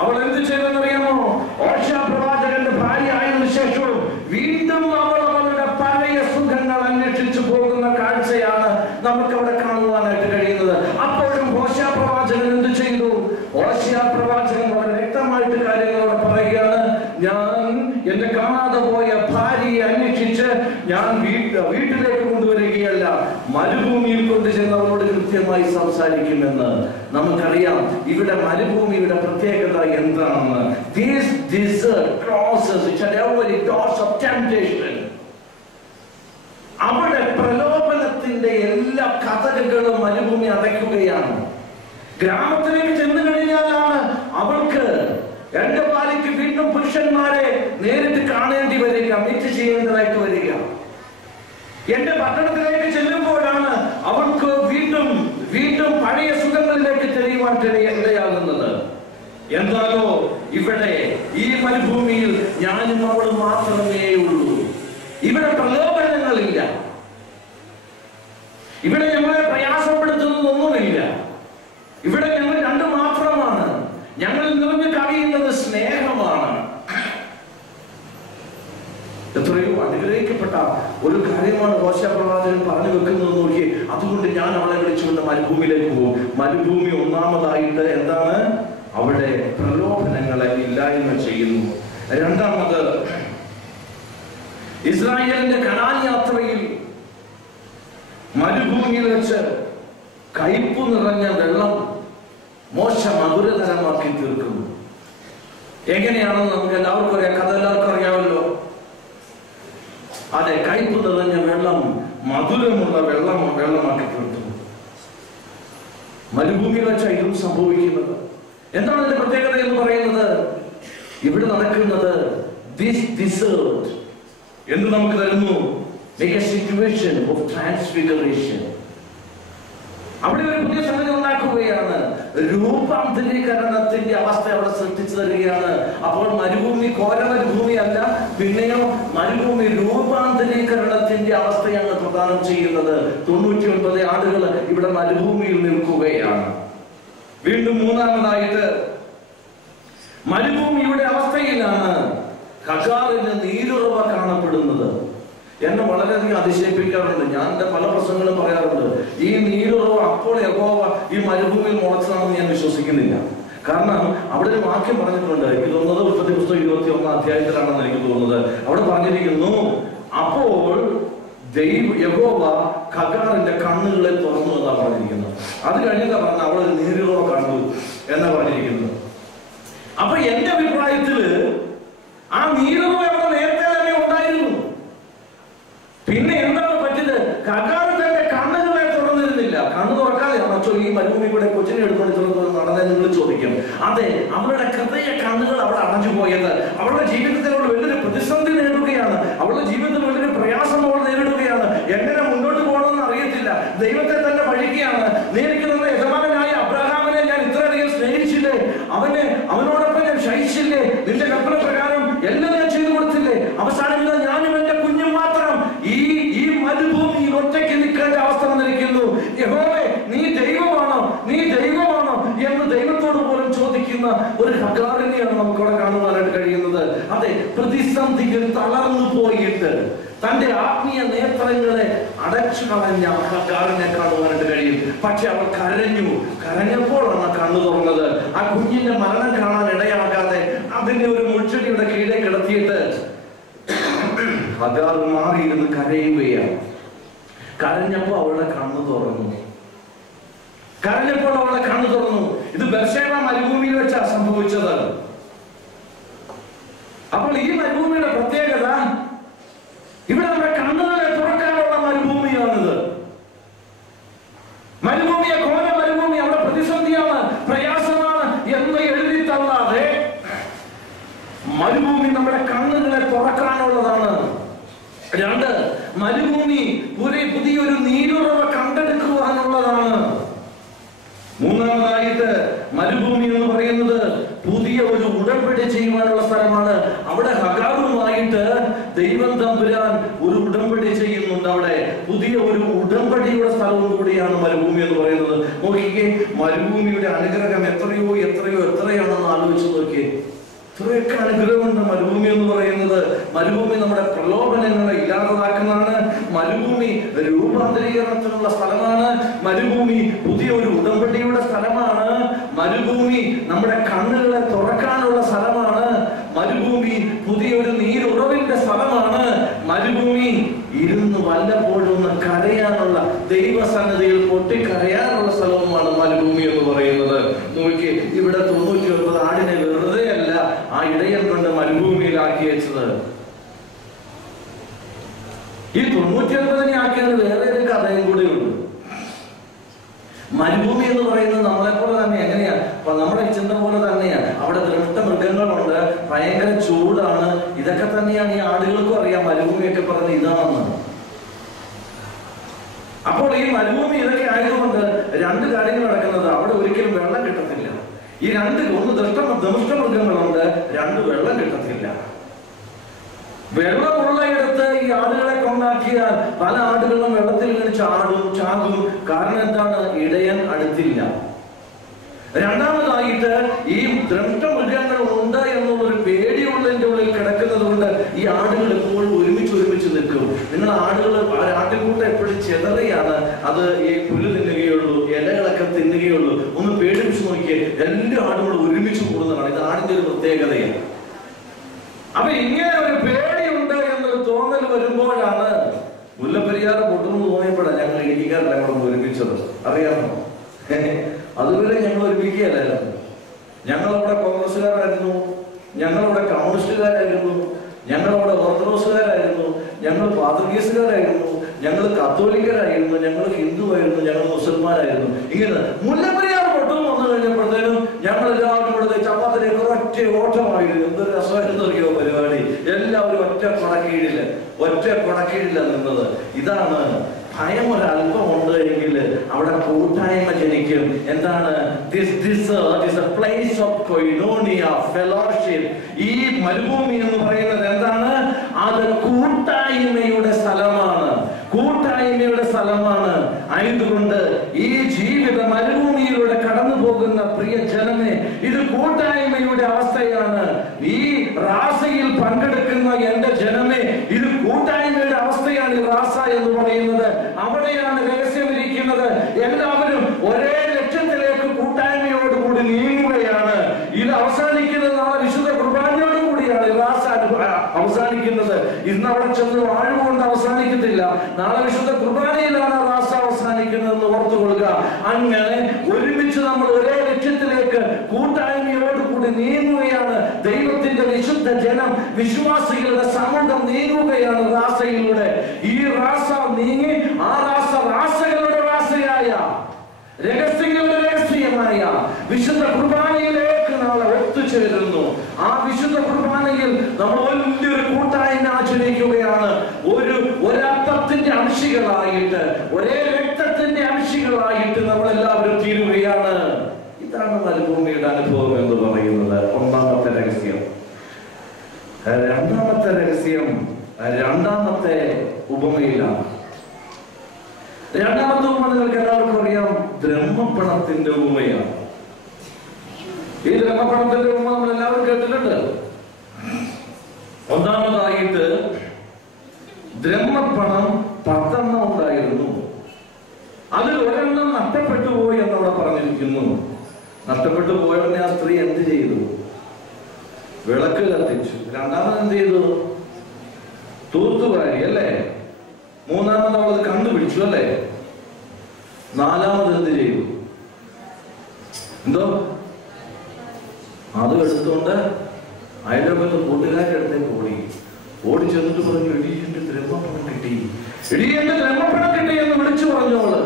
അവൾ എന്ത് ചെയ്തെന്നറിയാമോ? ഹോശേയ പ്രവാചകന്റെ ഭാര്യ ആയതിനു ശേഷവും വീണ്ടും അവൾ അവളുടെ പഴയ സുഖങ്ങൾ അന്വേഷിച്ചു പോകുന്ന കാഴ്ചയാണ് നമുക്ക് അവിടെ കാണുവാനായിട്ട് കഴിയുന്നത്. അപ്പോഴും ഹോശേയ പ്രവാചകൻ എന്ത് ചെയ്തു? ഹോശേയ പ്രവാചകൻ വളരെ വ്യക്തമായിട്ട് കാര്യങ്ങളോട് പറയുകയാണ്, ഞാൻ എന്റെ കാണാതെ പോയ ഭാര്യയെ അന്വേഷിച്ച് ഞാൻ വീട്ടിലേക്ക് കൊണ്ടുവരികയല്ല, മരുഭൂമിയിൽ കൊണ്ടുചെന്ന് അവരോട് കൃത്യമായി സംസാരിക്കുമെന്ന്. നമുക്കറിയാം ഇവിടെ മരുഭൂമിയുടെ പ്രത്യേകത എന്താണെന്ന്. These desert crosses which are every doors of temptation. അവിടെ പ്രലോഭനത്തിന്റെ എല്ലാ കഥകളും മരുഭൂമി അടയ്ക്കുകയാണ്. ഗ്രാമത്തിലേക്ക് ചെന്നു കഴിഞ്ഞാലാണ് അവൾക്ക് എന്റെ ഭാര്യയ്ക്ക് വീണ്ടും പുരുഷന്മാരെ നേരിട്ട് കാണേണ്ടി വരിക, മീറ്റ് ചെയ്യേണ്ടതായിട്ട് വരിക. എന്റെ പട്ടണത്തിലേക്ക് ചെല്ലുമ്പോഴാണ് അവൾക്ക് വീണ്ടും പഴയ സുഖങ്ങളിലേക്ക് തെളിയുവാൻ ഇടയാകുന്നത്. എന്താണോ ഇവിടെ ഇവിടെ പ്രലോഭനങ്ങളില്ല, ഇവിടെ ഞങ്ങളെ പ്രയാസപ്പെടുത്തുന്നതൊന്നുമില്ല. ഇവിടെ ഞങ്ങൾ രണ്ടു മാത്രമാണ്. ഞങ്ങൾ നിറഞ്ഞു കവിയുന്നത് സ്നേഹമാണ്. എത്രയോ അനുഗ്രഹിക്കപ്പെട്ട ഒരു കാര്യമാണ് ഹോശേയ പ്രവാചകൻ പറഞ്ഞു വെക്കുന്നത് നോക്കി. അതുകൊണ്ട് ഞാൻ അവളെ വിളിച്ചുകൊണ്ട് മരുഭൂമിയിലേക്ക് പോകും. മരുഭൂമി ഒന്നാമതായിട്ട് എന്താണ്? അവിടെ പ്രലോഭനങ്ങളെ ഇല്ലായ്മ ചെയ്യുന്നു. രണ്ടാമത്, ഇസ്രായേലിന്റെ കനാൻ യാത്രയിൽ മരുഭൂമിയിൽ വെച്ച് കയ്പ് നിറഞ്ഞ വെള്ളം മോശ മധുരതരമാക്കി തീർക്കുന്നു. എങ്ങനെയാണെന്ന് നമുക്ക് എല്ലാവർക്കും അറിയാം, കഥ എല്ലാവർക്കും അറിയാമല്ലോ. അതെ, കയ്പ് നിറഞ്ഞ വെള്ളം മധുരമുള്ള വെള്ളമാക്കി തീർക്കുന്നു. മരുഭൂമിയിൽ വെച്ച ഇതും സംഭവിക്കുന്നത്. എന്താണ് ഇതിന്റെ പ്രത്യേകത എന്ന് പറയുന്നത്? ഇവിടെ നടക്കുന്നത് എന്ന് നമുക്ക് തരുന്നു, make a situation of transfiguration. അവിടെ ഒരു പുതിയ സംഗതി ഉണ്ടാക്കുകയാണ്. രൂപാന്തരീകരണത്തിന്റെ അവസ്ഥ അവിടെ സൃഷ്ടിച്ചു തരികയാണ്. അപ്പോൾ മരുഭൂമി ഘോര മരുഭൂമിയല്ല, പിന്നെയോ മരുഭൂമി രൂപാന്തരീകരണത്തിന്റെ അവസ്ഥയാണ് പ്രദാനം ചെയ്യുന്നത്. 99 ആളുകൾ ഇവിടെ മരുഭൂമിയിൽ നിൽക്കുകയാണ്. വീണ്ടും മൂന്നാമതായിട്ട് മരുഭൂമിയുടെ അവസ്ഥയിലാണ് ഹഗാറിന് നീരുറവ കാണപ്പെടുന്നത്. എന്നെ വളരെയധികം അതിശയിപ്പിക്കാറുണ്ട്. ഞാൻ എന്റെ പല പ്രസംഗങ്ങളും പറയാറുണ്ട്, ഈ നീരുറവ അപ്പോൾ യഹോവ ഈ മരുഭൂമിയിൽ മുളച്ചതാണെന്ന് ഞാൻ വിശ്വസിക്കുന്നില്ല. കാരണം അവിടെ ഒരു വാക്യം പറഞ്ഞിട്ടുണ്ട്, ഇതൊന്നത് ഉൽപ്പത്തി പുസ്തകം 21 അധ്യായത്തിലാണെന്ന് എനിക്ക് തോന്നുന്നത്. അവിടെ പറഞ്ഞിരിക്കുന്നു, അപ്പോൾ യഹോവ ഹഗാറിന്റെ കണ്ണുകളെ തുറന്നു എന്നാണ് പറഞ്ഞിരിക്കുന്നത്. അത് കഴിഞ്ഞിട്ടാ പറഞ്ഞ അവൾ നീരുറവ കണ്ടു എന്നാ പറഞ്ഞിരിക്കുന്നത്. അപ്പൊ എന്റെ അഭിപ്രായത്തില് ആ നീരുറവ അവിടെ നേരത്തെ തന്നെ ഉണ്ടായിരുന്നു. പിന്നെ എന്താണ് പറ്റിയത്? ഹഗാർ തന്റെ കണ്ണുകളെ തുറന്നിരുന്നില്ല. കണ്ണു തുറക്കാതെ മറ്റോ ഈ മരുഭൂമി കൂടെ കൊച്ചിനെ എടുത്തുകൊണ്ട് നടന്നേ നിങ്ങൾ ചോദിക്കും. അതെ, അവളുടെ ഹൃദയ കണ്ണുകൾ അവിടെ അടഞ്ഞു പോയത്. അവളുടെ ജീവിതത്തിൽ അവൾ വലിയൊരു പ്രതിസന്ധി നേരിടുകയാണ്. അവളുടെ ജീവിതത്തിൽ വലിയൊരു പ്രയാസം അവൾ നേരിടുകയാണ്. എങ്ങനെ മുന്നോട്ട് പോകണമെന്ന് അറിയത്തില്ല. ദൈവത്തെ തന്നെ വഴിക്കുകയാണ്. നേരിടുന്ന യജമാനായ അബ്രഹാമിനെ ഞാൻ ഇത്രയധികം സ്നേഹിച്ചില്ലേ, അവനോടൊപ്പം ഞാൻ ശയിച്ചില്ലേ, നിന്റെ കൽപ്പന പ്രകാരം എല്ലാം ഞാൻ ചെയ്തു കൊടുത്തില്ലേ, അവസാനം ഞാനും എന്റെ കുഞ്ഞും മാത്രം ഈ മരുഭൂമിയിൽ ഒറ്റയ്ക്ക് നിൽക്കേണ്ട അവസ്ഥ വന്നിരിക്കുന്നു. യഹോവേ, നീ ദൈവമാണോ എന്ന് ദൈവത്തോട് പോലും ചോദിക്കുന്ന ഒരു ഹഗാറിനെയാണ് നമുക്കവിടെ കാണുവാനായിട്ട് കഴിയുന്നത്. അതെ, പ്രതിസന്ധികൾ തളർന്നു പോയിട്ട് തന്റെ ആത്മീയ നേത്രങ്ങളെ അടച്ചു കളഞ്ഞ ഹഗാറിനെ കാണുവാനായിട്ട് കഴിയും. പക്ഷെ അവൾ കരഞ്ഞപ്പോഴാണ് കണ്ണു തുറന്നത്. ആ കുഞ്ഞിന്റെ മരണം കാണാൻ ഇടയാകാതെ അതിന്റെ ഒരു മുൾച്ചെടിയുടെ കീഴെ കിടത്തിയിട്ട് ഹഗാർ മാറിയിരുന്ന് കരയുകയാണ്. കരഞ്ഞപ്പോൾ അവളുടെ കണ്ണു തുറന്നു. ഇത് ബെർശേബ മരുഭൂമിയിൽ വെച്ചാ സംഭവിച്ചത്. അപ്പോൾ ഈ മരുഭൂമിയുടെ പ്രത്യേകത, ഇവിടെ നമ്മുടെ കണ്ണുകളെ തുറക്കാനുള്ള മരുഭൂമിയാണിത്. മരുഭൂമിയെ ഘോര മരുഭൂമി, അവിടെ പ്രതിസന്ധിയാണ്, പ്രയാസമാണ് എന്ന് എഴുതി തന്നാതെ മരുഭൂമി നമ്മുടെ കണ്ണുകളെ തുറക്കാനുള്ളതാണ്. രണ്ട്, മരുഭൂമി പുതിയൊരു നീരുറവ കണ്ടെടുക്കുവാനുള്ളതാണ്. മൂന്നാമതായിട്ട് മരുഭൂമി എന്ന് പറയുന്നത് പുതിയ ഒരു ഉടമ്പടി ചെയ്യുവാനുള്ള സ്ഥലമാണ്. അവിടെ ഹഗാറുമായിട്ട് ദൈവം തമ്പുരാൻ ഒരു ഉടമ്പടി ചെയ്യുന്നുണ്ട്. അവിടെ പുതിയ ഒരു ഉടമ്പടിയുടെ സ്ഥലവും കൂടിയാണ് മരുഭൂമി എന്ന് പറയുന്നത്. നോക്കിക്കേ, മരുഭൂമിയുടെ അനുഗ്രഹം എത്രയാണെന്ന് ആലോചിച്ച് നോക്കിയേ. ഇത്രയൊക്കെ അനുഗ്രഹമുണ്ട് മരുഭൂമി എന്ന് പറയുന്നത്. മരുഭൂമി നമ്മുടെ പ്രലോഭനങ്ങളെ ഇല്ലാതാക്കുന്നതാണ്. മരുഭൂമി രൂപാന്തരീകരണത്തിനുള്ള സ്ഥലമാണ്. മരുഭൂമി പുതിയ ഒരു ഉടമ്പടിയുടെ സ്ഥലമാണ്. മരുഭൂമി നമ്മുടെ കണ്ണുകളെ തുറക്കാനുള്ള സ്ഥലമാണ്. മരുഭൂമി പുതിയൊരു നീരുറവിന്റെ സ്ഥലമാണ്. മരുഭൂമി ഇരുന്ന് വല്ലപ്പോഴും ഒന്ന് കരയാനുള്ള, ദൈവസന്നിധിയിൽ പൊട്ടിക്കരയാനുള്ള സ്ഥലവുമാണ് മരുഭൂമി എന്ന് പറയുന്നത്. നോക്കി, ഇവിടെ 99 ആടിനെ വെറുതെ അല്ല ആ ഇടയൻ കൊണ്ട് മരുഭൂമിയിലാക്കി വെച്ചത്. ഈ 99 ആക്കിയത് വേറെ ഒരു കഥയും കൂടി ഉണ്ട്. മരുഭൂമി എന്ന് പറയുന്നത് നമ്മളെപ്പോലെ തന്നെ എങ്ങനെയാ, നമ്മുടെ ചിന്ത പോലെ തന്നെയാണ്. അവിടെ ദൃഷ്ട മൃഗങ്ങളുണ്ട്, ഭയങ്കര ചൂടാണ്. ഇതൊക്കെ തന്നെയാണ് ഈ ആടുകൾക്കും അറിയാം മരുഭൂമിയൊക്കെ പറഞ്ഞ് ഇതാണെന്ന്. അപ്പോൾ ഈ മരുഭൂമി ഇതൊക്കെ ആയതുകൊണ്ട് രണ്ട് കാര്യങ്ങൾ നടക്കുന്നത്. അവിടെ ഒരിക്കലും വെള്ളം കിട്ടത്തില്ല. ഈ ഒന്ന് ദൃഷ്ടമൃഗങ്ങളുണ്ട്, രണ്ട് വെള്ളം കിട്ടത്തില്ല. വെള്ളമുള്ളയിടത്ത് ഈ ആടുകളെ ആകും. കാരണം എന്താണ്? ഇടയൻ അടുത്തില്ല. രണ്ടാമതായിട്ട് ഈ ദൃഷ്ടമൃഗങ്ങൾ ഉണ്ട് എന്നുള്ളൊരു പേടിയുള്ളതിന്റെ ഉള്ളിൽ കിടക്കുന്നത് കൊണ്ട് ഈ ആടുകൾ എപ്പോഴും ഒരുമിച്ച് നിൽക്കും. നിങ്ങൾ ആട്ടിൻകൂട്ടം എപ്പോഴും ചെതറിയാണ് അത് ഈ പുല്ല് തിന്നുകയുള്ളൂ, ഇലകളൊക്കെ തിന്നുകയുള്ളൂ. ഒന്ന് പേടിപ്പിച്ച് നോക്കിയേ, എല്ലാ ആടുകളും ഒരുമിച്ച് കൂടുന്നതാണ്. ഇത് ആടിന്റെ ഒരു പ്രത്യേകതയാണ്. അപ്പൊ ഇങ്ങനെ ഒരു പേടിയുണ്ട് എന്നൊരു തോന്നൽ വരുമ്പോഴാണ് മുല്ലപ്പെരിയാർ പൊട്ടുന്നു തോന്നിയപ്പോഴാണ് ഞങ്ങൾ ഇടുക്കിക്കാരെല്ലാം കൂടെ ഒരുമിച്ചത്. അറിയാമോ? അതുവരെ ഞങ്ങൾ ഒരുമിക്കുകയല്ലായിരുന്നു. ഞങ്ങളവിടെ കോൺഗ്രസ്സുകാരായിരുന്നു, ഞങ്ങളവിടെ കമ്മ്യൂണിസ്റ്റുകാരായിരുന്നു, ഞങ്ങളവിടെ ഓർത്തഡോക്സുകാരായിരുന്നു, ഞങ്ങൾ പാത്രീസുകാരായിരുന്നു, ഞങ്ങൾ കത്തോലിക്കരായിരുന്നു, ഞങ്ങൾ ഹിന്ദുവായിരുന്നു, ഞങ്ങൾ മുസൽമാനായിരുന്നു. ഇങ്ങനെ മുല്ലപ്പെരിയാർ പൊട്ടുന്നു വന്നു കഴിഞ്ഞപ്പോഴത്തേനും ഞങ്ങൾ എല്ലാവരും ഇവിടുത്തെ ചപ്പാത്തിലേക്ക് ഒറ്റ ഓട്ടമായിരുന്നു. എന്തൊരു രസമായിരുന്നു അറിയോ പരിപാടി. എല്ലാവരും ഒറ്റ കൊടക്കീഴില്ല നിന്നത്. ഇതാണ് ഭയം. ഒരല്പമുണ്ട് എങ്കിൽ അവിടെ കൂട്ടായ്മ ജനിക്കും. എന്താണ്? ഈ മരുഭൂമി എന്ന് പറയുന്നത് എന്താണ്? അത് കൂട്ടായ്മയുടെ സ്ഥലമാണ്, കൂട്ടായ്മയുടെ സ്ഥലമാണ്. ആയതുകൊണ്ട് ഈ ജീവിത മരുഭൂമിയിലൂടെ കടന്നു പോകുന്ന പ്രിയ ജനമേ, ഇത് കൂട്ടായ്മയുടെ അവസ്ഥയാണ്. ഈ റാസയിൽ പങ്കെടുക്കുന്ന എന്റെ ജനമേ, ഇത് കൂട്ടായ്മയുടെ അവസ്ഥയാണ്. ഈ റാസ എന്ന് പറയുന്നത് അവിടെയാണ് രഹസ്യമിരിക്കുന്നത്. എല്ലാവരും ഒരേ ലക്ഷ്യത്തിലേക്ക് കൂട്ടായ്മയോടുകൂടി നീങ്ങുകയാണ്. ഇത് അവസാനിക്കുന്നത് നാളെ വിശുദ്ധ കുർബാനയോട് കൂടിയാണ് റാസ അവസാനിക്കുന്നത്. ഇന്ന് അവിടെ ചെന്ന് വാഴുകൊണ്ട് അവസാനിക്കത്തില്ല. നാളെ വിശുദ്ധ കുർബാനയിലാണ് റാസ അവസാനിക്കുന്നതെന്ന് ഓർത്തുകൊള്ളുക. അങ്ങനെ ഒരുമിച്ച് നമ്മൾ ഒരേ ലക്ഷ്യത്തിലേക്ക് കൂട്ടായ്മയോടുകൂടി നീങ്ങുകയാണ്. ദൈവത്തിന്റെ വിശുദ്ധ ജനം, വിശ്വാസികളുടെ സമൂഹം നീങ്ങുകയാണ് റാസയിലൂടെ. ഈ റാസ നീങ്ങി ആ റാസകളുടെ റാസയായ, രഹസ്യങ്ങളുടെ രഹസ്യമായ വിശുദ്ധ കുർബാനയിലേക്ക് നാളെ ഒത്തുചേരുന്നു. ആ വിശുദ്ധ കുർബാനയിൽ നമ്മൾ വലിയൊരു കൂട്ടായ്മ ആചരിക്കുകയാണ്. ഒരർത്ഥത്തിന്റെ അംശികളായിട്ട്, ഒരേ രക്തത്തിന്റെ അംശികളായിട്ട് നമ്മളെല്ലാവരും തീരുകയാണ്. ഇതാണ് മരുഭൂമിയുടെ അനുഭവം എന്ന് പറയുന്നത്. ഒന്നാമത്തെ രഹസ്യം. രണ്ടാമത്തെ രഹസ്യം രണ്ടാമത്തെ ഉപമയിലാണ്. രണ്ടാമത്തെ ഉപമ നിങ്ങൾക്ക് എല്ലാവർക്കും അറിയാം, ബ്രഹ്മപ്പണത്തിന്റെ ഉപമയാണ്. ഈ ബ്രഹ്മപ്പണത്തിന്റെ ഉപമ നമ്മൾ എല്ലാവരും കേട്ടിട്ടുണ്ട്. ഒന്നാമതായിട്ട് ബ്രഹ്മപ്പണം 10 ഉണ്ടായിരുന്നു. അതിൽ ഒരെണ്ണം നഷ്ടപ്പെട്ടു പോയി എന്നവിടെ പറഞ്ഞിരിക്കുന്നു. നഷ്ടപ്പെട്ടു പോയവനെ ആ സ്ത്രീ എന്ത് ചെയ്തു? വിളക്ക് കത്തിച്ചു. രണ്ടാമത് എന്ത് ചെയ്തു? തൂത്തുവാരി, അല്ലേ? മൂന്നാമത് അവൾ കണ്ടുപിടിച്ചു, അല്ലേ? നാലാമത് എന്ത് ചെയ്തു? എന്തോ? അത് എടുത്തുകൊണ്ട് അയൽപക്കത്തെ കൂട്ടുകാരുടെ അടുത്തേക്ക് ഓടി ചെന്നിട്ട് പറഞ്ഞു, എടി എന്റെ ബ്രഹ്മപ്പണം കിട്ടി, എടി എന്റെ ബ്രഹ്മപ്പണം കിട്ടി എന്ന് വിളിച്ചു പറഞ്ഞോള്.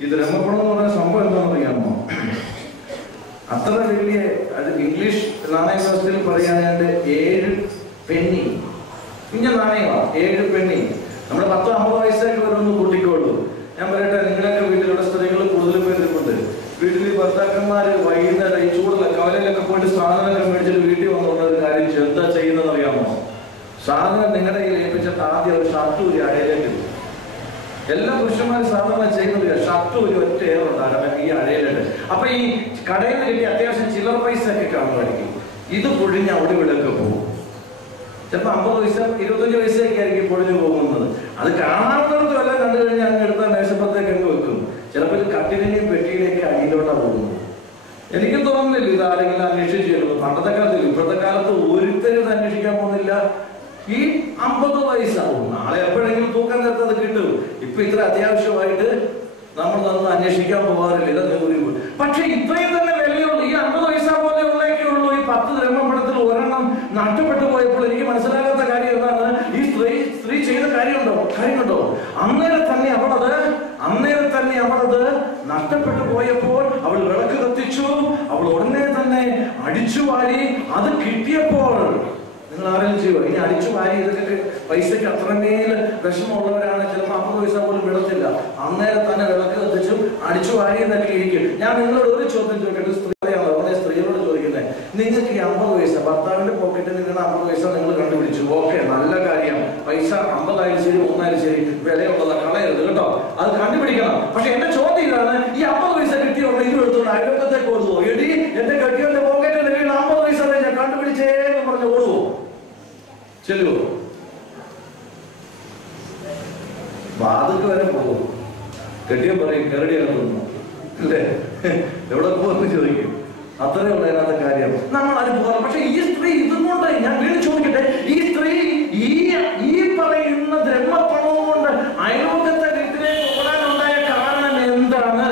ഈ ബ്രഹ്മപ്പണം എന്ന് പറഞ്ഞ സംഭവം എന്താണെന്ന് അറിയാമോ? അത്ര വലിയ, അത് ഇംഗ്ലീഷ് നാണയ വ്യവസ്ഥയിൽ പറയാനായിട്ട് 7 പെന്നി കുഞ്ഞ നാണയമാണ്. 7 പെന്നി. നമ്മുടെ 10-50 വയസ്സായിട്ട് വരുമെന്ന് കൂട്ടിക്കോളൂ. ഞാൻ പറയട്ടെ, നിങ്ങളൊക്കെ വീട്ടിലുള്ള സ്ത്രീകൾ കൂടുതൽ പേരുണ്ട്. വീട്ടിൽ ഭർത്താക്കന്മാര് വൈകുന്നേരം ഈ ചൂടുള്ള കവലയിലൊക്കെ പോയിട്ട് സാധനങ്ങൾ മേടിച്ചിട്ട് വീട്ടിൽ വന്നുള്ള ഒരു കാര്യം എന്താ ചെയ്യുന്നത് അറിയാമോ? സാധനം നിങ്ങളുടെ കയ്യിൽ ഏൽപ്പിച്ചിട്ട് ആദ്യം ഒരു ഷർട്ട് ഒരു അഴയിലേക്ക്. എല്ലാ പുരുഷന്മാരും സാധാരണ ചെയ്യുന്നത് ഷർട്ട് ഒരു ഒറ്റ ഏറുണ്ടാകും ഈ അഴയിലുണ്ട്. അപ്പൊ ഈ കടയിൽ നിന്ന് കിട്ടി അത്യാവശ്യം ചില്ലറ പൈസ ഒക്കെ കാണുമായിരിക്കും. ഇത് പൊഴിഞ്ഞ് അവിടെ ഇവിടെയൊക്കെ പോകും. ചിലപ്പോൾ 50 പൈസ 25 പൈസയൊക്കെ ആയിരിക്കും പൊഴിഞ്ഞു പോകുന്നത്. അത് കാണാവുന്നവർക്ക് വല്ല കണ്ടു കഴിഞ്ഞാൽ അങ്ങ് എടുത്ത മേശപ്പുറത്തേക്ക് അങ്ങ് വെക്കും. ചിലപ്പോൾ ഇത് കട്ടിലിനെയും പെട്ടിയിലേക്ക് അടിയിലോട്ടാണ് പോകുന്നത്. എനിക്ക് തോന്നുന്നില്ല ഇത് ആരെങ്കിലും അന്വേഷിച്ചിരുന്നു. പണ്ടത്തെ കാലത്തിൽ, ഇപ്പോഴത്തെ കാലത്ത് ഒരുത്തരും അന്വേഷിക്കാൻ പോകുന്നില്ല. ഈ 50 പൈസ നാളെ എപ്പോഴെങ്കിലും തൂക്കം നേരത്തെ അത് കിട്ടും. ഇപ്പൊ ഇത്ര അത്യാവശ്യമായിട്ട് നമ്മളൊന്നും അന്വേഷിക്കാൻ പോകാറില്ല. ഇതൊക്കെ ഒരു പക്ഷെ ഇത്രയും തന്നെ വിലയുള്ളൂ. ഈ 50 പൈസ പോലെ ഉള്ളേക്കേ ഉള്ളൂ. ഈ 10 ബ്രഹ്മപ്പണത്തിൽ ഒരെണ്ണം നഷ്ടപ്പെട്ടു പോയപ്പോൾ എനിക്ക് മനസ്സിലാകാത്ത കാര്യം എന്താണ്? ഈ സ്ത്രീ ചെയ്ത കാര്യമുണ്ടോ? അന്നേരം തന്നെ അവളത് നഷ്ടപ്പെട്ടു പോയപ്പോൾ അവൾ വിളക്ക് കത്തിച്ചു. അവൾ ഉടനെ തന്നെ അടിച്ചു വാരി. അത് കിട്ടിയപ്പോൾ നിങ്ങൾ ആരെങ്കിലും ചെയ്യുമോ? ഇനി അടിച്ചു വാരി ഇതൊക്കെ പൈസക്ക് അത്രമേൽ വിഷമമുള്ളവരാണ്. ചിലപ്പോൾ 50 പൈസ പോലും വിടത്തില്ല. അന്നേരം തന്നെ വിളക്ക് കത്തിച്ചു അടിച്ചു വാരി എന്നൊക്കെ ഇരിക്കും. ഞാൻ നിങ്ങളോട് ഒരു ചോദ്യം ചോദിക്കട്ടെ. സ്ത്രീയോട് ചോദിക്കുന്നത്, നിങ്ങൾക്ക് ഈ 50 പൈസ ഭർത്താവിന്റെ പോക്കറ്റിൽ നിങ്ങൾ 50 പൈസ നിങ്ങൾ കണ്ടുപിടിച്ചു, ഓക്കെ, നല്ല കാര്യം. പൈസ 50 ആയാലും ശരി 1 ആയാലും ശരി വിലയുള്ളതാ, കളയരുത് കേട്ടോ. അത് കണ്ടുപിടിക്കണം. പക്ഷെ എന്റെ ചോദ്യം ഇതാണ്, ഈ 50 പൈസ കിട്ടിയുള്ള ഇത് എടുത്തോണ്ട് അയൽവക്കത്തേക്ക് ഓടുവോ? എടി എന്റെ കെട്ടിയോന്റെ പോക്കറ്റിന്റെ കീഴിൽ 50 പൈസ ഞാൻ കണ്ടുപിടിച്ചേ എന്ന് പറഞ്ഞ് ഓടുവോ? ചെല്ലുവോ? വാതിക്ക് വരെ പോകും. കെട്ടിയോ പറയും കരടിയാകുന്നു അല്ലേ, എവിടെ പോകുമെന്ന് ചോദിക്കും. അത്രേ ഉള്ള അതിനകത്ത് കാര്യം. നമ്മൾ അത് പോകാം. പക്ഷെ ഈ സ്ത്രീ ഇതും കൊണ്ട് ഞാൻ വീണ്ടും ചോദിക്കട്ടെ, ഈ സ്ത്രീ ഈ പറയുന്ന ദ്രഹ്മപ്പണവും കൊണ്ട് അയൽവക്കത്തെ വീട്ടിലേക്ക് ഓടാനുണ്ടായ കാരണം എന്താണ്?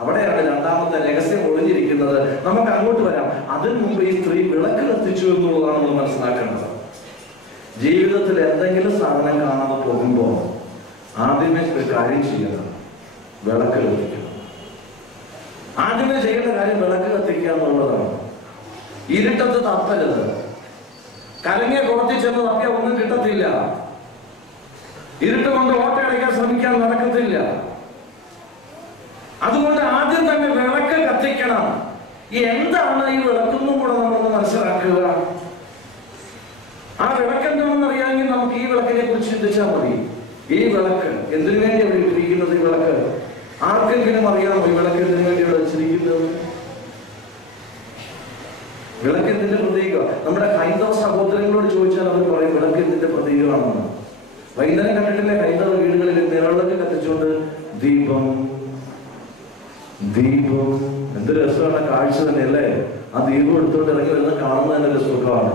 അവിടെയാണ് രണ്ടാമത്തെ രഹസ്യം ഒളിഞ്ഞിരിക്കുന്നത്. നമുക്ക് അങ്ങോട്ട് വരാം. അതിനു മുമ്പ് ഈ സ്ത്രീ വിളക്ക് കത്തിച്ചു എന്നുള്ളതാണ് നമ്മൾ മനസ്സിലാക്കേണ്ടത്. ജീവിതത്തിൽ എന്തെങ്കിലും സാധനം കാണാതെ പോകുമ്പോൾ ആദ്യമേ ഒരു കാര്യം ചെയ്യണം, വിളക്ക് കത്തിക്കണം. ആദ്യമേ ചെയ്യേണ്ട കാര്യം വിളക്ക് കത്തിക്കുക എന്നുള്ളതാണ്. ഇരുട്ടത്ത് തപ്പരുത്. കലങ്ങിയ കുളത്തിൽ ചെന്ന് തപ്പിയാൽ ഒന്നും കിട്ടത്തില്ല. ഇരുട്ട് കൊണ്ട് ഓട്ടയടയ്ക്കാൻ ശ്രമിക്കാൻ നടക്കത്തില്ല. അതുകൊണ്ട് ആദ്യം തന്നെ വിളക്ക് കത്തിക്കണം. എന്താണ് ഈ വിളക്കെന്നും കൂടെ നമ്മളൊന്ന് മനസ്സിലാക്കുക. ആ വിളക്ക് എന്താണെന്ന് അറിയാമെങ്കിൽ നമുക്ക് ഈ വിളക്കിനെ കുറിച്ച് ചിന്തിച്ചാൽ മതി. ഈ വിളക്ക് എന്തിനു വേണ്ടിയാണ് ഇട്ടിരിക്കുന്നത്? ഈ വിളക്ക് ആർക്കെങ്കിലും അറിയാമോ? ഈ വിളക്ക് എന്തിനു വേണ്ടിയാണ് വെച്ചിരിക്കുന്നത്? വിളക്ക് എന്തിന്റെ പ്രതീകം? നമ്മുടെ ഹൈന്ദവ സഹോദരങ്ങളോട് ചോദിച്ചാൽ അവർ പറയും വിളക്ക് എന്തിന്റെ പ്രതീകമാണെന്ന്. വൈകുന്നേരം കണ്ടിട്ടില്ലേ ഹൈന്ദവ വീടുകളിൽ നിഴലൊക്കെ കത്തിച്ചുകൊണ്ട് ദീപം ദീപം. എന്ത് രസമാണ് കാഴ്ച തന്നെ അല്ലേ? ആ ദീപം എടുത്തുകൊണ്ട് ഇറങ്ങി വരുന്നത് കാണുന്നത് തന്നെ ഒരു സുഖമാണ്.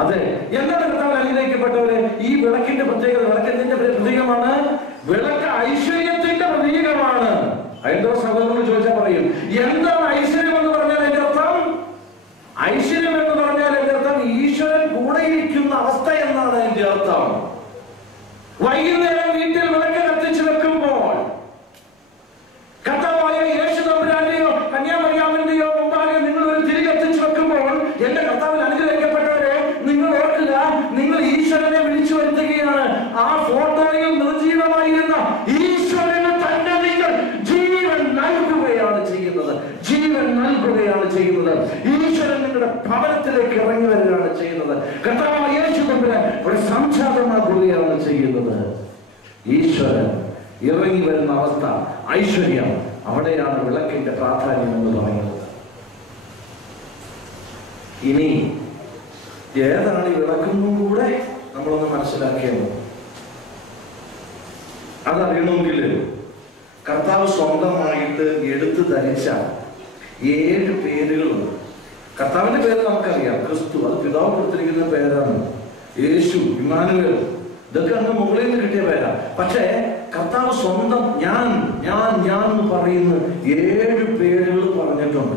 അതെ, എന്താണ് കർത്താവിൽ അനുഗ്രഹിക്കപ്പെട്ടവരെ? ഈ വിളക്കിന്റെ പ്രത്യേകത, വിളക്ക് എന്തിന്റെ പ്രതീകമാണ്? വിളക്ക് ഐശ്വര്യത്തിന്റെ പ്രതീകമാണ്. ഹൈന്ദവ സഹോദരങ്ങൾ ചോദിച്ചാൽ പറയും എന്താണ് ഐശ്വര്യം എന്ന് പറഞ്ഞാൽ എന്റെ അർത്ഥം? ഐശ്വര്യം എന്ന് പറഞ്ഞാൽ എന്റെ അർത്ഥം ഈശ്വരൻ കൂടെ ഇരിക്കുന്ന അവസ്ഥ എന്നാണ് എന്റെ അർത്ഥം. വൈകുന്നേരം വീട്ടിൽ വിളക്ക് കത്തിച്ചു വെക്കുമ്പോൾ കർത്താവായ യേശു തമ്പുരാന്റെയോ കന്യാമറിയാമിന്റെയോ മുമ്പാകെ നിങ്ങൾ ഒരു തിരി കത്തിച്ചു വെക്കുമ്പോൾ എന്റെ കർത്താവിൽ അനുഗ്രഹിക്കപ്പെട്ടവരെ, നിങ്ങൾ ഓർക്കുക, നിങ്ങൾ ഈശ്വരനെ വിളിച്ചു വരുത്തുകയാണ്. ആ ഫോട്ടോയിൽ നിർജീവമായിരുന്ന ഈശ്വരന് തന്നെ നിങ്ങൾ ജീവൻ നൽകുകയാണ് ചെയ്യുന്നത്. ജീവൻ നൽകുകയാണ് ചെയ്യുന്നത്. ഈശ്വരൻ നിങ്ങളുടെ ഭവനത്തിലേക്ക് ഇറങ്ങി വരികയാണ് ചെയ്യുന്നത്. കർത്താവായ യേശു തമ്പുരാൻ ഒരു സംജാതമാകുകയാണ് ചെയ്യുന്നത്. ഈശ്വരൻ ഇറങ്ങി വരുന്ന അവസ്ഥ, ഐശ്വര്യം, അവിടെയാണ് വിളക്കിന്റെ പ്രാധാന്യം എന്ന് പറയുന്നത്. ഇനി ഏതാണ് ഈ വിളക്കെന്നും കൂടെ നമ്മളൊന്ന് മനസ്സിലാക്കിയത്. അതറിയണമെങ്കിൽ കർത്താവ് സ്വന്തമായിട്ട് എടുത്തു ധരിച്ച 7 പേരുകളുണ്ട്. കർത്താവിന്റെ പേര് നമുക്കറിയാം, ക്രിസ്തു, അത് പിതാവ് കൊടുത്തിരിക്കുന്ന പേരാണ്. യേശു, ഇമ്മാനുവേൽ, ഇതൊക്കെ അന്ന് മുകളിൽ നിന്ന് കിട്ടിയ പേരാ. പക്ഷേ കർത്താവ് സ്വന്തം ഞാൻ എന്ന് പറയുന്ന 7 പേരുകൾ പറഞ്ഞിട്ടുണ്ട്.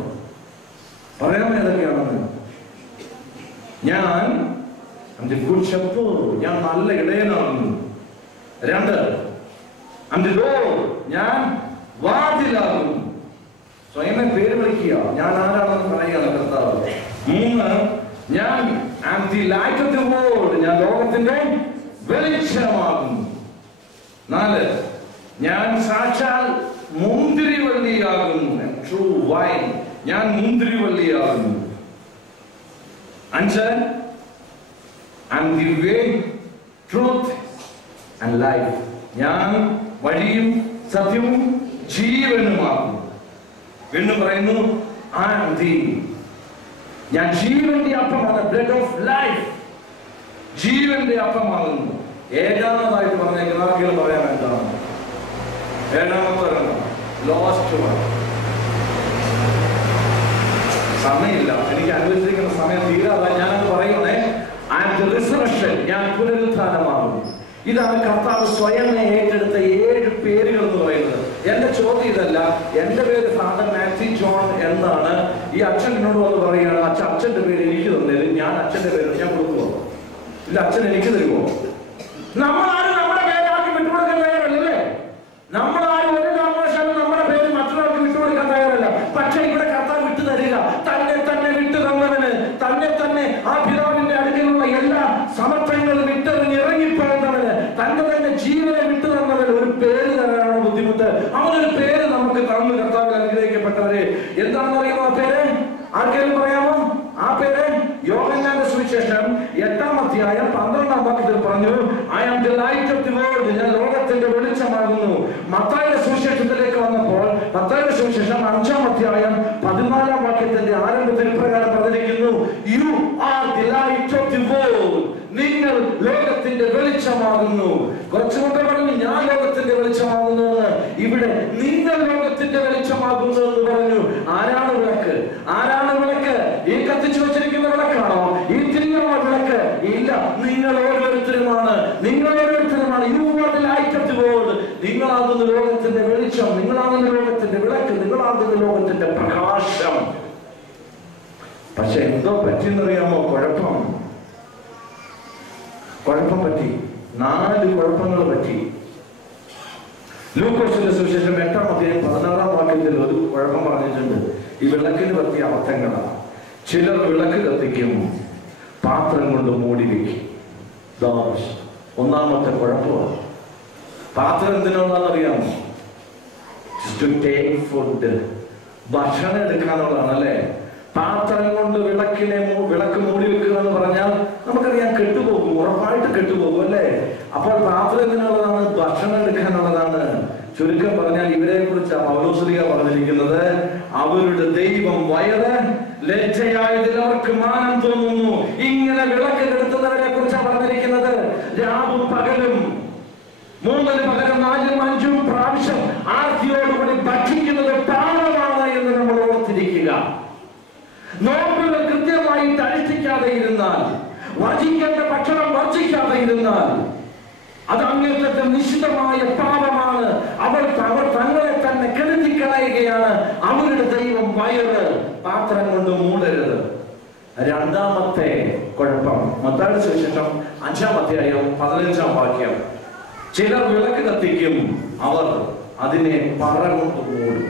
പറയാമോ ഏതൊക്കെയാണെന്ന്? ഞാൻ ഗുഡ് ഷെപ്പേർഡ്, ഞാൻ നല്ല ഇടയനാകുന്നു. 2, ഞാൻ വാതിലാകുന്നു. സ്വയമേ പേര് വിളിക്കുക, ഞാൻ ആരാണെന്ന് പറയുകയാണ് കർത്താവ്. 3, ഞാൻ the light of the world, ഞാൻ ലോകത്തിന്റെ വെളിച്ചമാകുന്നു. 4, ഞാൻ സാക്ഷാൽ മുന്തിരിവള്ളിയാകുന്നു, ട്രൂ വൈൻ, ഞാൻ മുന്തിരിവള്ളിയാകുന്നു. 5, the way, truth and life, ഞാൻ വഴിയും സത്യവും ജീവനുമാകുന്നു. വീണ്ടും പറയുന്നു, ഞാൻ ജീവന്റെ അപ്പമാണ്, ബ്രെഡ് ഓഫ് ലൈഫ്, ജീവന്റെ അപ്പമാകുന്നു. 7ാമതായിട്ട് പറഞ്ഞേക്കുന്ന ആർക്കെങ്കിലും പറയാൻ എന്താണ്? 7ാമത്തെ ലോസ്റ്റ് വൺ. സമയമില്ല, എനിക്ക് അനുവദിച്ചിരിക്കുന്ന സമയം തീരാതെ ഞാനത് പറയണേ. റിസറക്ഷൻ, ഞാൻ പുനരുത്ഥാനമാകുന്നു. ഇതാണ് കർത്താവ് സ്വയമേ ഏറ്റെടുത്ത 7 പേരുകൾ എന്ന് പറയുന്നത്. എന്റെ ചോദ്യം ഇതല്ല. എന്റെ പേര് ഫാദർ മാത്യു ജോൺ എന്നാണ്. ഈ അച്ഛൻ എന്നോട് വന്ന് പറയുകയാണ്, അച്ഛന്റെ പേര് എനിക്ക് തന്നേരും, ഞാൻ അച്ഛന്റെ പേര് ഞാൻ കൊടുക്കുമോ? ഇല്ല, അച്ഛൻ എനിക്ക് തരുമോ? നമ്മളാരും നമ്മുടെ പേരാക്കി വിട്ടുകൊടുക്കാൻ തയ്യാറല്ലേ? നമ്മളാരും ഒരു കാരണവശാലും നമ്മുടെ പേര് മറ്റൊരാൾക്ക് വിട്ടുകൊടുക്കാൻ തയ്യാറല്ല. പക്ഷെ ഇവിടെ കർത്താവ് വിട്ടു തരിക. തന്നെ വിട്ടു തന്നവന്, തന്നെ ആ പിതാവിന്റെ അടുക്കലുള്ള എല്ലാ സമർത്ഥങ്ങളും വിട്ടെറിഞ്ഞ് ഇറങ്ങിപ്പോകുന്നവന്, തന്നെ ജീവനെ വിട്ടു തന്നവന് ഒരു പേര് തരാനാണ് ബുദ്ധിമുട്ട്. അവനൊരു പേര് നമുക്ക് തന്നു. കർത്താവിൽ അനുഗ്രഹിക്കപ്പെട്ടവരെ, എന്താണെന്ന് അറിയുമോ ആ പേര്? ആർക്കെങ്കിലും പറയാമോ ആ പേര്? യോഹന്നാന്റെ സുവിശേഷം 8-ാം അധ്യായം 12-ാം വാക്യത്തിൽ പറഞ്ഞു, ലോകത്തിന്റെ വെളിച്ചമാകുന്നു. കുറച്ചുകൊണ്ട് പറഞ്ഞു ഞാൻ ലോകത്തിന്റെ വെളിച്ചമാകുന്നു എന്ന്. ഇവിടെ നിങ്ങൾ ലോകത്തിന്റെ വെളിച്ചമാകുന്നു എന്ന് പറഞ്ഞു. ആരാണ് വിളക്ക്? ആരാണ് വിളക്ക്? ഈ കത്തിച്ചു വെച്ചിരിക്കുന്ന വിളക്കാണോ? ഈ തിരിയുള്ള വിളക്ക്? ഇല്ല, നിങ്ങൾ ഓരോരുത്തരുമാണ്. നിങ്ങൾ ഓരോരുത്തരുമാണ്. You are the light of the world. നിങ്ങളാകുന്ന ലോകത്തിന്റെ വെളിച്ചം, നിങ്ങളാകുന്ന ലോകത്തിന്റെ വിളക്ക്, നിങ്ങളാകുന്ന ലോകത്തിന്റെ പ്രകാശം. പക്ഷെ എന്തോ പറ്റിയെന്നറിയാമോ? കുഴപ്പം പറ്റി. 4 കുഴപ്പങ്ങൾ പറ്റി. ലൂക്കോസിന്റെ സുവിശേഷം 8-ാം അധ്യായം 16-ാം വാക്യത്തിൽ ഒരു കുഴപ്പം പറഞ്ഞിട്ടുണ്ട്. ഈ വിളക്കിന് പറ്റിയ അർത്ഥങ്ങളാണ്. ചിലർ വിളക്ക് കത്തിക്കും, പാത്രം കൊണ്ട് മൂടി വെക്കും. ഒന്നാമത്തെ കുഴപ്പമാണ്. പാത്രം എന്തിനുള്ളതെന്നറിയാമോ? ടു ടേക്ക് ഫുഡ്, ഭക്ഷണം എടുക്കാനുള്ളതാണ് അല്ലേ? പാത്രം കൊണ്ട് വിളക്ക് മൂടി വെക്കുക എന്ന് പറഞ്ഞാൽ നമുക്കറിയാം കെട്ടുപോകും, ഉറപ്പായിട്ട് കെട്ടുപോകും അല്ലേ? അപ്പോൾ പാത്രം എന്തിനുള്ളതാണ്? ഭക്ഷണം എടുക്കാനുള്ളതാണ്. ചുരുക്കം പറഞ്ഞാൽ ഇവരെ കുറിച്ച് പൗലോസ്ലീഹ പറഞ്ഞിരിക്കുന്നത്, അവരുടെ ദൈവം വയറ്, ലജ്ജയായതിൽ അവർക്ക് മാനം തോന്നുന്നു. ഇങ്ങനെ വിളക്ക് കെടുത്തുന്നവരെ കുറിച്ചാണ് പറഞ്ഞിരിക്കുന്നത്. രാവും പകലും 3-ന് പകരം 4-ഉം 5-ഉം പ്രാവശ്യം ആർത്തിയോടുകൂടി ഭക്ഷിക്കുന്നത് പാപമാണ് എന്ന് നമ്മൾ ഓർത്തിരിക്കുക. നോമ്പുകൾ കൃത്യമായിട്ട് അനുഷ്ഠിക്കാതെ ഇരുന്നാൽ, വർജിക്കേണ്ട ഭക്ഷണം വർജിക്കാതെ ഇരുന്നാൽ അത് അങ്ങേറ്റത്തെ നിശ്ചിതമായ പാപമാണ്. അവർ തങ്ങളെ തന്നെ കെടുത്തിക്കളയുകയാണ്. അവരുടെ ദൈവം വയറ്, പാത്രം കൊണ്ട് മൂടരുത്. രണ്ടാമത്തെ കുഴപ്പം മത്തായിയുടെ സുവിശേഷം 5-ാം അധ്യായം 15-ാം വാക്യം. ചിലർ വിളക്ക് കത്തിക്കും, അവർ അതിനെ പറ കൊണ്ട് മൂടും.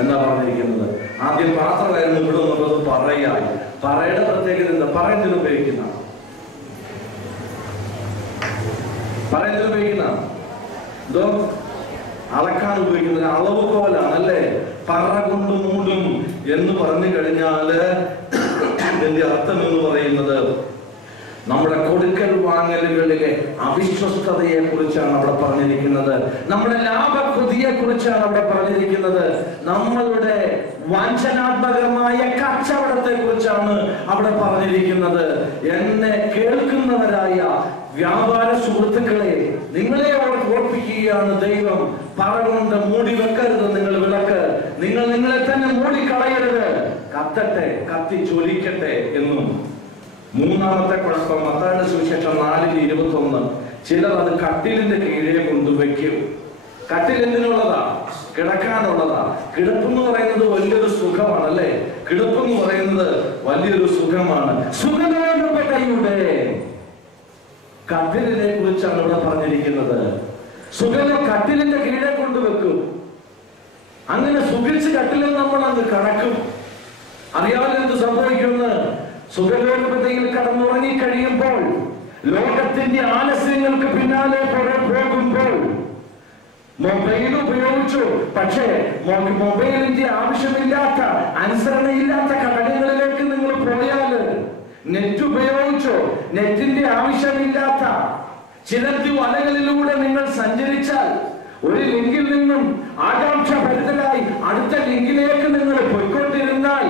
എന്താ പറഞ്ഞിരിക്കുന്നത്? ആദ്യം പാത്രമായിരുന്നു, ഇവിടെ എന്നുള്ളത് പറയായി. പറയുടെ പ്രത്യേകത എന്താ? പറയുന്നതിന് ഉപയോഗിക്കുന്ന എന്തോ അളക്കാൻ ഉപയോഗിക്കുന്ന അളവ് കോലാണ് അല്ലേ? പറ കൊണ്ട് മൂടും എന്ന് പറഞ്ഞു കഴിഞ്ഞാല് ഇതിന്റെ അർത്ഥം എന്ന് പറയുന്നത് നമ്മുടെ കൊടുക്കൽ വാങ്ങലുകളിലെ അവിശ്വസ്തതയെ കുറിച്ചാണ് അവിടെ പറഞ്ഞിരിക്കുന്നത്. നമ്മുടെ ലാഭകൃതിയെ കുറിച്ചാണ് അവിടെ പറഞ്ഞിരിക്കുന്നത്. നമ്മളുടെ വഞ്ചനാത്മകമായ കച്ചവടത്തെ കുറിച്ചാണ് അവിടെ പറഞ്ഞിരിക്കുന്നത്. എന്നെ കേൾക്കുന്നവരായ വ്യാപാര സുഹൃത്തുക്കളെ, നിങ്ങളെ ഓർപ്പിക്കുകയാണ് ദൈവം. പറകൊണ്ട് മൂടി വെക്കരുത് നിങ്ങൾ വിളക്ക്. നിങ്ങൾ നിങ്ങളെ തന്നെ മൂടിക്കളയരുത്. കത്തട്ടെ, കത്തി ജ്വലിക്കട്ടെ എന്നും. മൂന്നാമത്തെ കുഴപ്പം മത്തായിയുടെ സുവിശേഷം 4:21. ചിലർ അത് കട്ടിലിന്റെ കീഴെ കൊണ്ടുവയ്ക്കും. കട്ടിൽ എന്തിനുള്ളതാ? കിടക്കാനുള്ളതാ. കിടപ്പെന്ന് പറയുന്നത് വലിയൊരു സുഖമാണ് അല്ലേ? കിടപ്പെന്ന് പറയുന്നത് വലിയൊരു സുഖമാണ്. സുഖലോലുപതയുടെ കട്ടിലിനെ കുറിച്ചാണ് ഇവിടെ പറഞ്ഞിരിക്കുന്നത്. സുഖലോ കട്ടിലിന്റെ കീഴെ കൊണ്ടുവെക്കും. അങ്ങനെ സുഖിച്ച് കട്ടിലിൽ നമ്മൾ അങ്ങ് കടക്കും. അറിയാതെ എന്ത് സംഭവിക്കുമെന്ന്? സുഖലോലുപതയിൽ കടന്നുറങ്ങി കഴിയുമ്പോൾ, ലോകത്തിന്റെ ആലസ്യങ്ങൾക്ക് പിന്നാലെ പോകുമ്പോൾ, മൊബൈൽ ഉപയോഗിച്ചു, പക്ഷേ മൊബൈലിന്റെ ആവശ്യമില്ലാത്ത, അനുസരണയില്ലാത്ത ഘടകങ്ങളിലേക്ക് നിങ്ങൾ പോയാൽ, നെറ്റ് ഉപയോഗിച്ചോ, നെറ്റിന്റെ ആവശ്യമില്ലാത്ത ചിലന്തി വലകളിലൂടെ നിങ്ങൾ സഞ്ചരിച്ചാൽ, ഒരു ലിങ്കിൽ നിന്നും ആകാംക്ഷ ഭരിതരായി അടുത്ത ലിങ്കിലേക്ക് നിങ്ങൾ പോയിക്കൊണ്ടിരുന്നാൽ,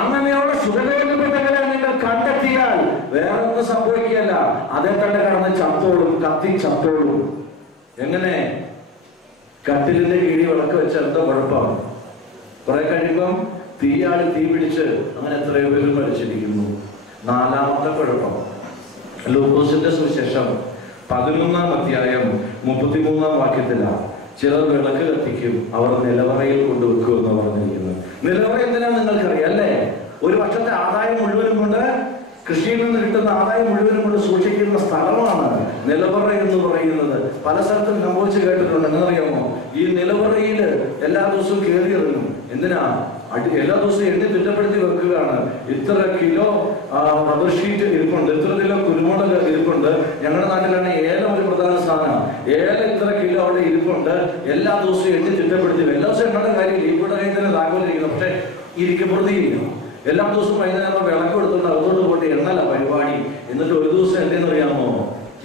അങ്ങനെയുള്ള സുഖലോലുപതകളെ നിങ്ങൾ കണ്ടെത്തിയാൽ വേറൊന്നും സംഭവിക്കുകയല്ല, അതേ തന്നെ കടന്ന് ചത്തോളും, കത്തി ചത്തോളും. എങ്ങനെ? കട്ടിലിന്റെ കീഴിൽ വിളക്ക് വെച്ച എന്താ കുഴപ്പം? കുറെ കഴിയുമ്പം തീയാളി തീ പിടിച്ച് അങ്ങനെ എത്രയോ പേര് മരിച്ചിരിക്കുന്നു. നാലാമത്തെ കുഴപ്പം ലൂക്കോസിന്റെ സുവിശേഷം 11-ാം അധ്യായം 33-ാം വാക്യത്തിലാണ്. ചിലർ വിളക്ക് കത്തിക്കും, അവർ നിലവറയിൽ കൊണ്ടുവെക്കും എന്ന് പറഞ്ഞിരിക്കുന്നത്. നിലവറ എന്തിനാ നിങ്ങൾക്കറിയാം അല്ലേ? ഒരു വർഷത്തെ ആദായം മുഴുവനും കൊണ്ട്, കൃഷിയിൽ നിന്ന് കിട്ടുന്ന ആദായം മുഴുവനും കൊണ്ട് സൂക്ഷിക്കുന്ന സ്ഥലമാണ് നിലവറ എന്ന് പറയുന്നത്. പല സ്ഥലത്തും സംഭവിച്ച് കേട്ടിട്ടുണ്ട്. എന്നറിയാമോ? ഈ നിലവറയിൽ എല്ലാ ദിവസവും കയറി ഇറങ്ങും. എന്തിനാ? എല്ലാ ദിവസവും എണ്ണി തിട്ടപ്പെടുത്തി വെക്കുകയാണ്. ഇത്ര കിലോ റബ്ബർ ഷീറ്റ് ഇരിപ്പുണ്ട്, ഇത്ര കിലോ കുരുമുളക് ഇരിപ്പുണ്ട്. ഞങ്ങളുടെ നാട്ടിലാണ് ഏലം ഒരു പ്രധാന സാധനം. ഏലം ഇത്ര കിലോ അവിടെ ഇരിപ്പുണ്ട്. എല്ലാ ദിവസവും എണ്ണി തിട്ടപ്പെടുത്തി. എല്ലാ ദിവസവും എണ്ണയുടെ കാര്യമില്ല. ഇവിടെ കയ്യിൽ തന്നെ താക്കോലിരിക്കുന്നു. പക്ഷെ ഇരിക്കപ്പെടുത്തിയിരിക്കുന്നു. എല്ലാ ദിവസവും വൈകുന്നേരം വിളക്ക് എടുത്തുകൊണ്ട് അകത്തോട്ട് പോയിട്ട് എണ്ണല്ല പരിപാടി. എന്നിട്ട് ഒരു ദിവസം എന്തെന്നറിയാമോ?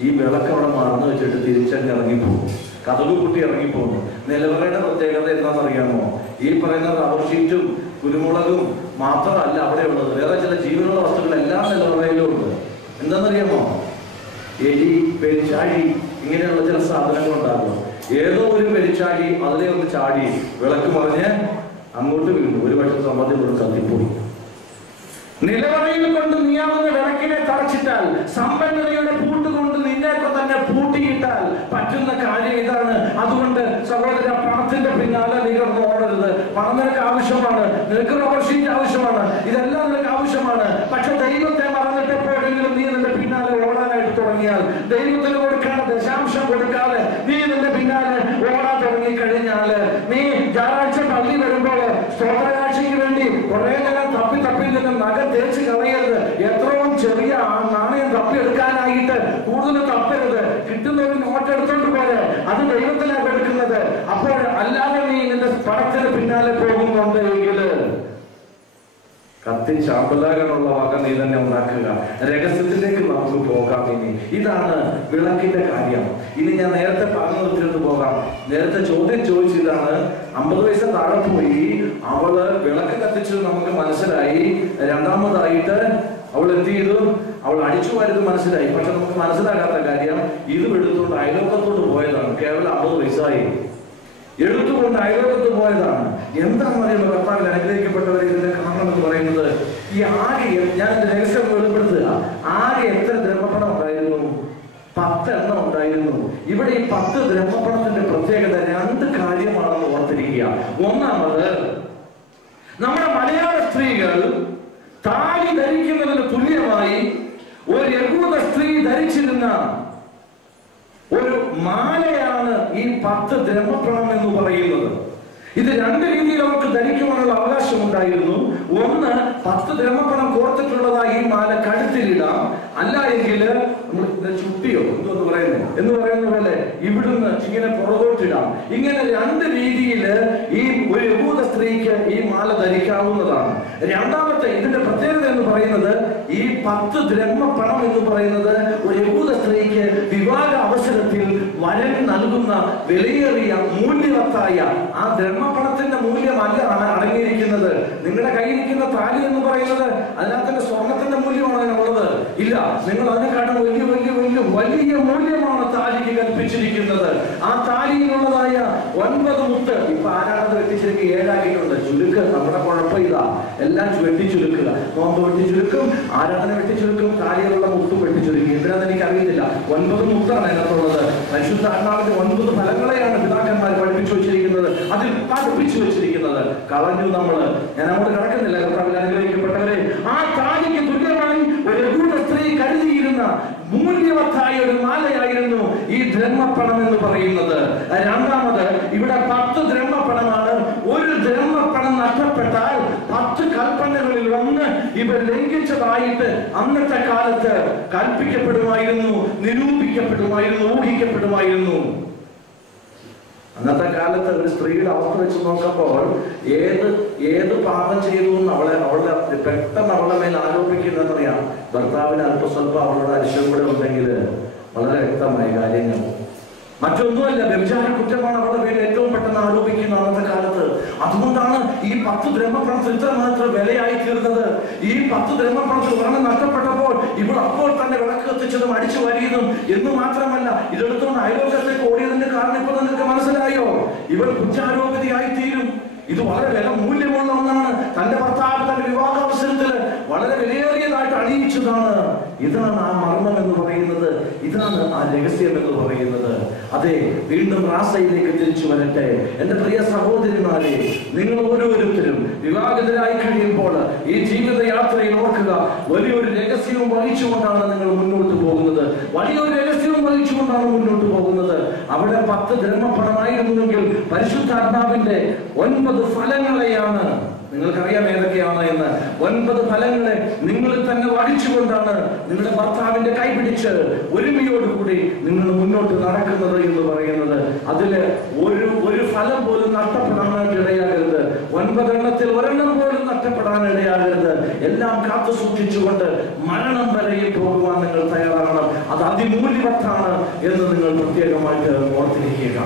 ഈ വിളക്ക് അവിടെ മറന്നു വെച്ചിട്ട് തിരിച്ചങ്ങ് ഇറങ്ങിപ്പോകും. കതക് കുട്ടി ഇറങ്ങിപ്പോകുന്നു. നിലവറയുടെ പ്രത്യേകത എന്താണെന്നറിയാമോ? ഈ പറയുന്ന റബ്ബർ ഷീറ്റും കുരുമുളകും മാത്രമല്ല അവിടെ ഉള്ളത്, വേറെ ചില ജീവനുള്ള വസ്തുക്കൾ എല്ലാ നിലവറയിലും ഉണ്ട്. എന്താണെന്നറിയാമോ? എലി, പെരിച്ചാഴി, ഇങ്ങനെയുള്ള ചില സാധനങ്ങൾ ഉണ്ടാകും. ഏതോ ഒരു പെരിച്ചാഴി അതിലെ ഒന്ന് ചാടി വിളക്ക് മറിഞ്ഞ് അങ്ങോട്ട് വീണു. ഒരു പക്ഷെ സമ്മതിയോട് കത്തിപ്പോയി. നിലവറയിൽ കൊണ്ട് നീയാവുന്ന വിളക്കിനെ തറച്ചിട്ടാൽ, സമ്പന്നതയുടെ പൂട്ടുകൊണ്ട് നിന്നെയൊക്കെ തന്നെ പൂട്ടിയിട്ടാൽ പറ്റുന്ന കാര്യം ഇതാണ്. അതുകൊണ്ട് സഹോദര, പണത്തിന്റെ പിന്നാലെ നീ കിടന്ന് ഓടരുത്. പണം നിനക്ക് ആവശ്യമാണ്, നിനക്ക് റബ്ബർ ഷീറ്റ് ആവശ്യമാണ്, ഇതെല്ലാം നിനക്ക് ആവശ്യമാണ്. പക്ഷെ ദൈവത്തെ മറന്നിട്ട് എപ്പോഴെങ്കിലും നീ നിന്റെ പിന്നാലെ ഓടാനായിട്ട് തുടങ്ങിയാൽ, ദൈവത്തിന് കൊടുക്കാതെ ദശാംശം കൊടുക്കാതെ നീ നിന്റെ പിന്നാലെ ഓടാൻ തുടങ്ങി കഴിഞ്ഞാല്, നീ ഞായറാഴ്ച പള്ളി വരുമ്പോൾ സ്തോത്രകാഴ്ചയ്ക്ക് വേണ്ടി കുറെ നേരം തപ്പി നിന്ന് നഗ തേച്ച് കളയരുത്. എത്രയും ചെറിയ നാണയം തപ്പിയെടുക്കാനായിട്ട് കൂടുതൽ തപ്പരുത്. കിട്ടുന്ന ഒരു നോട്ട് എടുത്തോണ്ട് പോലെ അത് ദൈവത്തിലാണ് എടുക്കുന്നത്. അപ്പോൾ അല്ലാതെ നീ നിന്റെ പണത്തിന് പിന്നാലെ പോകുന്നുണ്ട് എങ്കിൽ കത്തി ചാമ്പലാകാനുള്ള വക നീ തന്നെ ഉണ്ടാക്കുക. രഹസ്യത്തിലേക്ക് നമുക്ക് പോകാം. ഇതാണ് വിളക്കിന്റെ കാര്യം. ഇനി ഞാൻ നേരത്തെ പറഞ്ഞു നിർത്തിയിട്ട് പോകാം. നേരത്തെ ചോദ്യം ചോദിച്ചതാണ്, 50 വയസ്സ് താഴെ പോയി അവള് വിളക്ക് കത്തിച്ചത് നമുക്ക് മനസ്സിലായി. രണ്ടാമതായിട്ട് അവൾ എന്ത് ചെയ്തു? അവൾ അടിച്ചു വാരിയത് മനസ്സിലായി. പക്ഷെ നമുക്ക് മനസ്സിലാകാത്ത കാര്യം, ഇത് എടുത്തുകൊണ്ട് അയലോക്കത്തോട്ട് പോയതാണ്. കേവലം 50 വയസ്സായി എടുത്തുകൊണ്ട് അയലോകത്ത് പോയതാണ്. എന്താണെന്ന് അറിയുമ്പോൾ കർത്താവിൽ അനുഗ്രഹിക്കപ്പെട്ടവരെ ഇതിന്റെ കാരണം എന്ന് പറയുന്നത്, ഈ ആകെ, ഞാൻ എന്റെ രഹസ്യം വെളിപ്പെടുത്തുക, ആകെ എത്ര ദ്രവ്യപ്പണം ഉണ്ടായിരുന്നു? 10 എണ്ണം ഉണ്ടായിരുന്നു. ഇവിടെ ഈ 10 ദ്രവ്യപ്പണത്തിന്റെ പ്രത്യേകത 2 കാര്യമാണെന്ന് ഓർത്തിരിക്കുക. ഒന്നാമത്, നമ്മുടെ മലയാള സ്ത്രീകൾ താലി ധരിക്കുന്നതിന് തുല്യമായി ഒരു യഹൂദ സ്ത്രീ ധരിച്ചിരുന്ന ഒരു മാലയാണ് ഈ 10 ദ്രവ്യപ്പണം എന്ന് പറയുന്നത്. ഇത് 2 രീതിയിൽ അവർക്ക് ധരിക്കുവാനുള്ള അവകാശം ഉണ്ടായിരുന്നു. ഒന്ന്, 10 ദ്രവ്യപ്പണം കോർത്തിട്ടുള്ളതായി ഈ മാല കഴുത്തിലിടാം. അല്ല എങ്കിൽ ചുട്ടിയോ എന്ന് പറയുന്ന പോലെ ഇവിടുന്ന് ഇങ്ങനെ പുറകോട്ടിടാം. ഇങ്ങനെ 2 രീതിയിൽ ഈ ഒരു യഹൂദ സ്ത്രീക്ക് ഈ മാല ധരിക്കാവുന്നതാണ്. രണ്ടാമത്തെ ഇതിന്റെ പ്രത്യേകത എന്ന് പറയുന്നത്, ഈ 10 ദ്രവ്യപ്പണം എന്ന് പറയുന്നത് ഒരു യഹൂദ സ്ത്രീക്ക് വിവാഹ അവസരത്തിൽ വരൻ നൽകുന്ന വിലയേറിയ മൂല്യവത്തായ ആ ദ്രവ്യപ്പണത്തിന്റെ മൂല്യമല്ല അടങ്ങിയിരിക്കുന്നത്. നിങ്ങളുടെ കയ്യിരിക്കുന്ന താലി എന്ന് പറയുന്നത് അതിനകത്തിന്റെ സ്വർണത്തിന്റെ മൂല്യമാണ് അതിനുള്ളത്. ഇല്ല, നിങ്ങൾ അതിനെക്കാട്ടും വലിയ വലിയ വലിയ വലിയ മൂല്യമാണ് താലിക്ക് കൽപ്പിച്ചിരിക്കുന്നത്. ആ താലിയിലുള്ളതായ 9 മുത്ത്, ഇപ്പൊ ആരാണത് വെട്ടിച്ചുരുക്കി 7 ആക്കിയിട്ടുണ്ട്. ചുരുക്ക്, നമ്മുടെ കുഴപ്പം ഇതാ, എല്ലാം വെട്ടിച്ചുരുക്കുക. നോമ്പ് വെട്ടിച്ചുരുക്കും, ആരാധന വെട്ടിച്ചുരുക്കും, താലിയിലുള്ള മുത്തും വെട്ടിച്ചുരുക്കി. എന്തിനാന്ന് എനിക്ക് അറിയത്തില്ല. 9 മുത്താണ് അതിനകത്തുള്ളത്. പരിശുദ്ധ ആത്മാവിന്റെ 9 ഫലങ്ങളെയാണ് പിതാക്കന്മാർ പഠിപ്പിച്ചു വെച്ചിരിക്കുന്നത്, അതിൽ പഠിപ്പിച്ചു വെച്ചിരിക്കുന്നത്. കളഞ്ഞു നമ്മള്. ഞാൻ അങ്ങോട്ട് കിടക്കുന്നില്ല. കർത്താവിൽ അനുഗ്രഹിക്കപ്പെട്ടവരെ, ആ താലിക്ക് തുല്യമായി ഒരു യഹൂദ സ്ത്രീ കരുതിയിരുന്ന മൂല്യവത്തായ ഒരു മാലയായിരുന്നു ഈ ദ്രവ്യപ്പണം എന്ന് പറയുന്നത്. രണ്ടാമത്, ഇവിടെ 10 ദ്രവ്യപ്പണമാണ്. ഒരു ദ്രവ്യപ്പണം നഷ്ടപ്പെട്ടാൽ 10 കൽപ്പനകളിൽ ഒന്ന് ഇവർ ലംഘിച്ചതായിട്ട് അന്നത്തെ കാലത്ത് കൽപ്പിക്കപ്പെടുമായിരുന്നു, നിരൂപിക്കപ്പെടുമായിരുന്നു, ഊഹിക്കപ്പെടുമായിരുന്നു. അന്നത്തെ കാലത്ത് ഒരു സ്ത്രീയുടെ അവസ്ഥ വെച്ച് നോക്കുമ്പോൾ ഏത് പാപം ചെയ്തു എന്ന് അവളെ പെട്ടെന്ന് അവളുടെ മേൽ ആരോപിക്കുന്നറിയാം. ഭർത്താവിന് അല്പസ്വല്പം അവളുടെ അരിശം കൂടെ ഉണ്ടെങ്കിൽ വളരെ വ്യക്തമായ കാര്യങ്ങൾ. മറ്റൊന്നുമല്ല, വ്യഭിചാര കുറ്റമാണ് അവളുടെ പേര് ഏറ്റവും പെട്ടെന്ന് ആരോപിക്കുന്നത് അന്നത്തെ കാലത്ത്. അതുകൊണ്ടാണ് ഈ 10 ദ്രവ്യപ്പണത്തിൽ ഇത്രമാത്രം വിലയായി തീർന്നത്. ഈ 10 ദ്രവ്യപ്പണത്തിൽ ഒരെണ്ണം നഷ്ടപ്പെട്ടപ്പോൾ ഇവൾ അപ്പോൾ തന്നെ വിളക്ക് കത്തിച്ചതും അടിച്ചു വാരിയതും എന്ന് മാത്രമല്ല, ഇതെടുത്തുകൊണ്ട് അയലോകത്തേക്ക് ഓടിയതിന്റെ കാരണം ഇപ്പൊ നിങ്ങൾക്ക് മനസ്സിലായോ? ഇവൾ കുറ്റാരോപിതയായി തീരും. ഇത് വളരെ വില മൂല്യമുള്ള ഒന്നാണ്. തന്റെ ഭർത്താവ് തന്റെ വിവാഹാവസരത്തിൽ വളരെ വിലയേറിയതായിട്ട് അണിയിച്ചതാണ്. ഇതാണ് ആ മർമ്മം എന്ന് പറയുന്നത്. ഇതാണ് ആ രഹസ്യം എന്ന് പറയുന്നത്. അതെ, വീണ്ടും റാസയിലേക്ക് തിരിച്ചു വരട്ടെ. എന്റെ പ്രിയ സഹോദരിമാരെ, നിങ്ങൾ ഓരോരുത്തരും വിവാഹിതരായി കഴിയുമ്പോൾ ഈ ജീവിത യാത്രയിൽ ഓർക്കുക, വലിയൊരു രഹസ്യവും വഹിച്ചുകൊണ്ടാണ് നിങ്ങൾ മുന്നോട്ട് പോകുന്നത്. വലിയൊരു രഹസ്യവും വഹിച്ചുകൊണ്ടാണ് മുന്നോട്ട് പോകുന്നത്. അവിടെ 10 ദ്രവ്യപ്പണമായിരുന്നുവെങ്കിൽ പരിശുദ്ധാത്മാവിന്റെ 9 ഫലങ്ങളെയാണ്, നിങ്ങൾക്കറിയാം ഏതൊക്കെയാണ് എന്ന്. 9 ഫലങ്ങളെ നിങ്ങളിൽ തന്നെ വഹിച്ചുകൊണ്ടാണ് നിങ്ങളുടെ ഭർത്താവിന്റെ കൈ പിടിച്ച് ഒരുമയോടുകൂടി നിങ്ങൾ മുന്നോട്ട് നടക്കുന്നത് എന്ന് പറയുന്നത്. അതില് ഒരു ഫലം പോലും നഷ്ടപ്പെടാനായിട്ട് ഇടയാകരുത്. 9 എണ്ണത്തിൽ ഒരെണ്ണം പോലും നഷ്ടപ്പെടാൻ ഇടയാകരുത്. എല്ലാം കാത്തു സൂക്ഷിച്ചുകൊണ്ട് മരണം വരെയും പോകുവാൻ നിങ്ങൾ തയ്യാറാകണം. അത് അതിമൂല്യവത്താണ് എന്ന് നിങ്ങൾ പ്രത്യേകമായിട്ട് ഓർത്തിരിക്കുക.